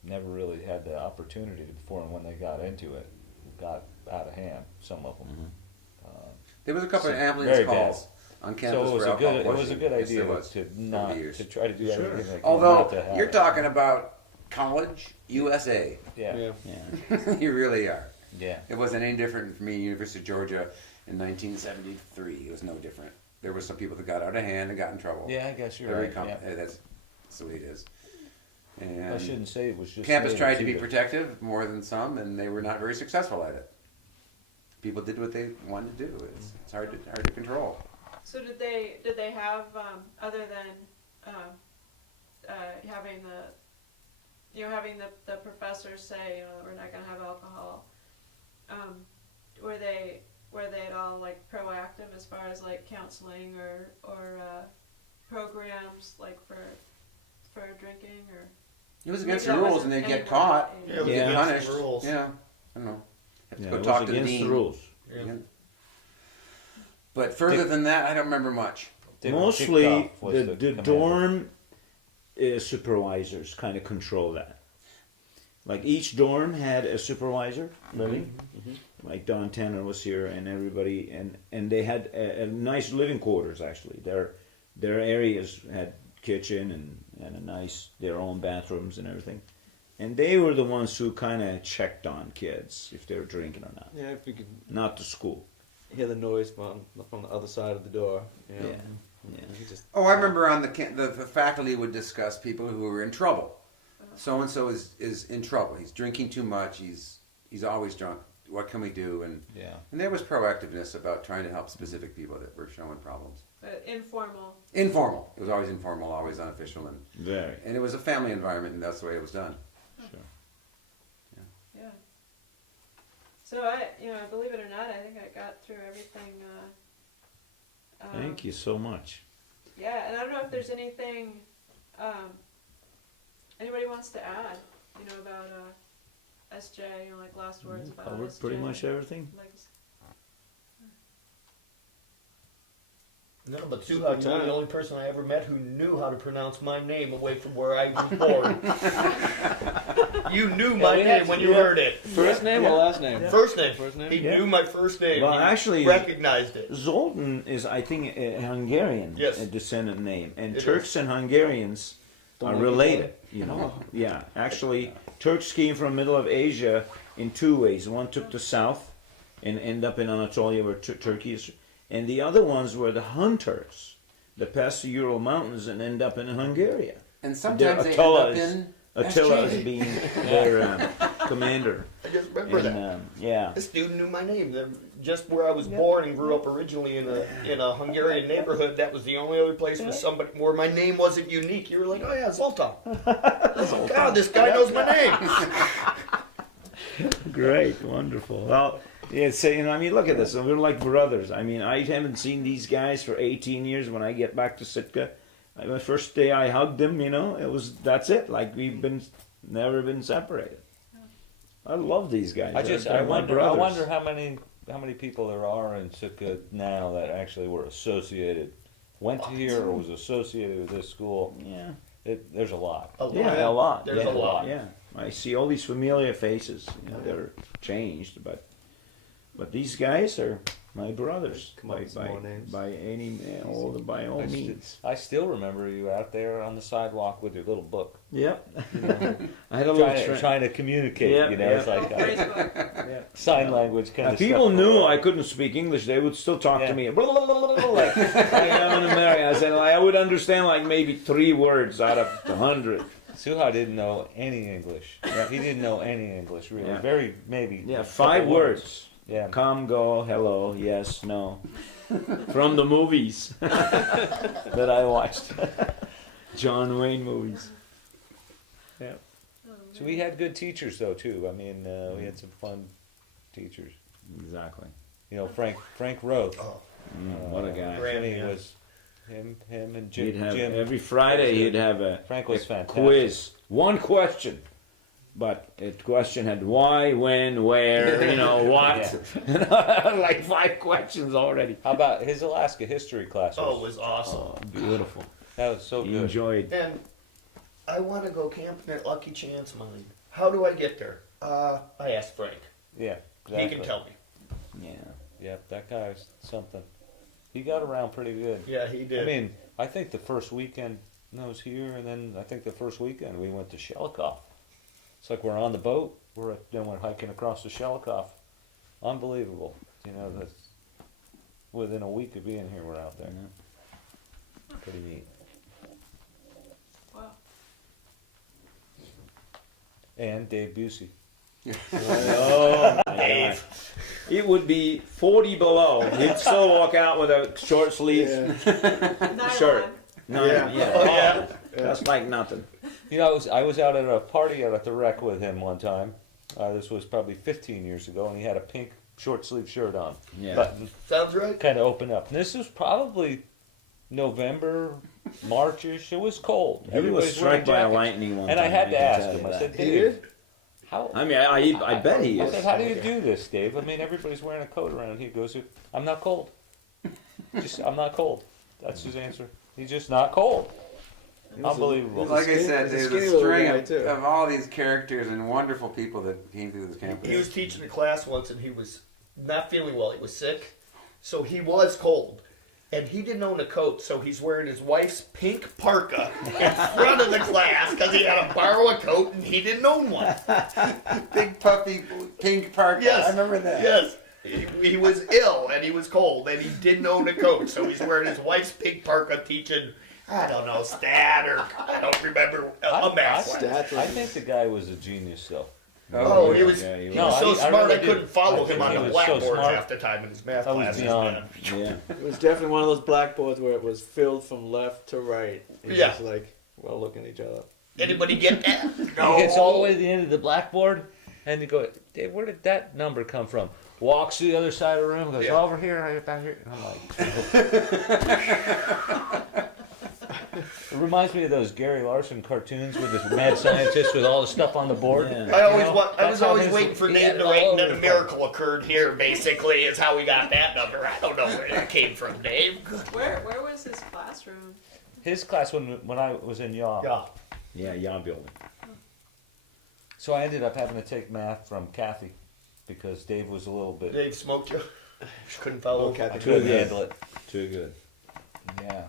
never really had the opportunity before, and when they got into it, got out of hand, some of them. There was a couple of Very ambulance bad. calls on campus So it was for a alcohol good, it was a poisoning. good Yes, idea there was, to over not, the years. to try to do Sure. everything they can Although not to have you're it. talking about college, USA. Yeah. Yeah. You really are. Yeah. It wasn't any different for me, University of Georgia in 1973. It was no different. There were some people that got out of hand and got in trouble. Yeah, I guess you're Every right. company, Yeah. that's the way it is. I And shouldn't say it was just campus natives tried to be either. protective more than some, and they were not very successful at it. People did what they wanted to do. It's hard to control. So did they have other than having the professors say we're not going to have alcohol, were they at all like proactive as far as like counseling or programs like for drinking or? It was against Maybe the that rules, and wasn't they'd get anybody. caught. Yeah, it was Yeah. against Punished. the rules. Yeah, I don't know. Have to Yeah, go it talk was to the against dean. the rules. Yeah. But further than that, I don't remember much. They were Mostly, kicked off was the commander. dorm supervisors kind of control that. Like each dorm had a supervisor living. Like Don Tanner was here, and everybody, and they had a nice living quarters. Actually, their areas had kitchen and a nice their own bathrooms and everything. And they were the ones who kind of checked on kids if they were drinking or not. Yeah, if you could Not the school. hear the noise from the other side of the door. You know, Yeah. Yeah. you just Oh, I remember on the faculty would discuss people who were in trouble. So and so is in trouble. He's drinking too much. He's always drunk. What can we do? And there was proactiveness about trying to help specific people that were showing problems. Informal. Informal. It was always informal, always unofficial, Very. and it was a family environment, and that's the way it was done. Sure. So I, believe it or not, I think I got through everything. Thank you so much. Yeah, and I don't know if there's anything anybody wants to add, about SJ, like last words about Covered SJ. pretty much everything. Legacy. No, but Sue, you're the only person I ever met who knew how to pronounce my name away from where I was born. You knew my name when you heard it. First name or last name? First name. First name? He Yeah. knew my first name. Well, He actually, recognized it. Zoltan is, I think, a Hungarian Yes. descendant name, and It Turks and Hungarians are like related. Yeah. Actually, Turks came from middle of Asia in two ways. One took the south and ended up in Anatolia, where Turkey is, and the other ones were the Hun Turks that passed the Ural Mountains and end up in Hungary. And sometimes they end Attila up is- in Attila SJ. as being their commander. I just remember And, that. yeah. This dude knew my name. Just where I was born and grew up originally in a Hungarian neighborhood, that was the only other place where my name wasn't unique. You were like, oh yeah, Zoltan. Oh God, this guy knows my name. Great, wonderful. Well, yeah, so, I mean, look at this. We're like brothers. I mean, I haven't seen these guys for 18 years. When I get back to Sitka, the first day I hugged them, that's it. Like we've never been separated. I love these guys. I They're my wonder brothers. how many people there are in Sitka now that actually were associated, went to here or was associated with this school. Yeah. There's a lot. A lot. Yeah, a lot. There's yeah, a lot. Yeah, I see all these familiar faces. They're changed, but these guys are my brothers. Come up with some more names. By all means. I still remember you out there on the sidewalk with your little book, Yep. I had a little trying to communicate. Yeah, It's Oh, like praise book. sign language kind of people stuff. knew I couldn't speak English. They would still talk Yeah. to me. Like I'm in America. I said I would understand like maybe 3 words out of 100. Suha didn't know any English. He didn't know any English really. Yeah. Very maybe. Yeah, a 5 couple words. Yeah. Come, go, hello, yes, no. From the movies that I watched. John Wayne movies. Yeah. Oh, So we had good teachers though too. I mean, we had some fun teachers. Exactly. Frank Roth. Oh, What a guy. Great. He was him and Jim. He'd have Jim. every Friday he'd have a Frank was fantastic. quiz. One question. But the question had why, when, where, what. Like 5 questions already. How about his Alaska history class? oh, it was awesome. Beautiful. That was so He good. enjoyed. And I want to go camping at Lucky Chance Mine. How do I get there? I asked Frank. Yeah, He exactly. can tell me. Yeah. Yep, that guy's something. He got around pretty good. Yeah, he did. I mean, I think the first weekend I was here, and then I think the first weekend we went to Shelikoff. It's like we're on the boat. Then we're hiking across the Shelikoff. Unbelievable. That's within a week of being here, we're out there. Pretty neat. Wow. And Dave Busey. Oh my God. It would be 40 below. He'd still walk out with a short sleeve shirt. No, yeah. Oh, yeah. Just like nothing. I was out at a party out at the Rec with him one time. This was probably 15 years ago, and he had a pink short sleeve shirt on. Yeah. Button Sounds right. kind of open up. And this was probably November, Marchish. It was cold. He was Everybody's struck wearing by a jackets. lightning one And time. I had to can ask tell him. you I that. said, He Dave, did? how? I mean, I bet he I is. said, how do you do this, Dave? I mean, everybody's wearing a coat around. He goes, I'm not cold. I'm not cold. That's his answer. He's just not cold. Unbelievable. Like I said, he's a there's skinny a little string guy, too. of all these characters and wonderful people that came through this campus. He was teaching a class once, and he was not feeling well. He was sick, so he was cold. And he didn't own a coat, so he's wearing his wife's pink parka in front of the class because he had to borrow a coat and he didn't own one. Big puffy pink parka. Yes. I remember that. Yes. He was ill and he was cold and he didn't own a coat, so he's wearing his wife's pink parka teaching, I don't know, stat or I don't remember a math class. Stats. I think the guy was a genius, though. Oh, he was, Yeah, he No, was so I smart I, really couldn't did. follow I him think on he the was so blackboard smart. half the time in his math I was classes. beyond. Man. Yeah. It was definitely one of those blackboards where it was filled from left to right. It's Yeah. just like, well, looking at each other. Anybody get that? He gets all the way to the end of the blackboard, And you go, Dave, where did that number come from? Walks to the other side of the room, goes, Yeah. over here, right about here. And I'm like, it reminds me of those Gary Larson cartoons with this mad scientist with all the stuff on the board. Yeah. I That's was how always his- waiting for he Dave had to it all write, and over then the a place. miracle occurred here. Basically, is how we got that number. I don't know where it came from, Dave. Where was his classroom? His class when I was in Yaw. Yeah. Yeah, building. So I ended up having to take math from Kathy because Dave was a little bit. Dave smoked you. Couldn't follow. I Kathy. couldn't good. handle it. Too good. Yeah.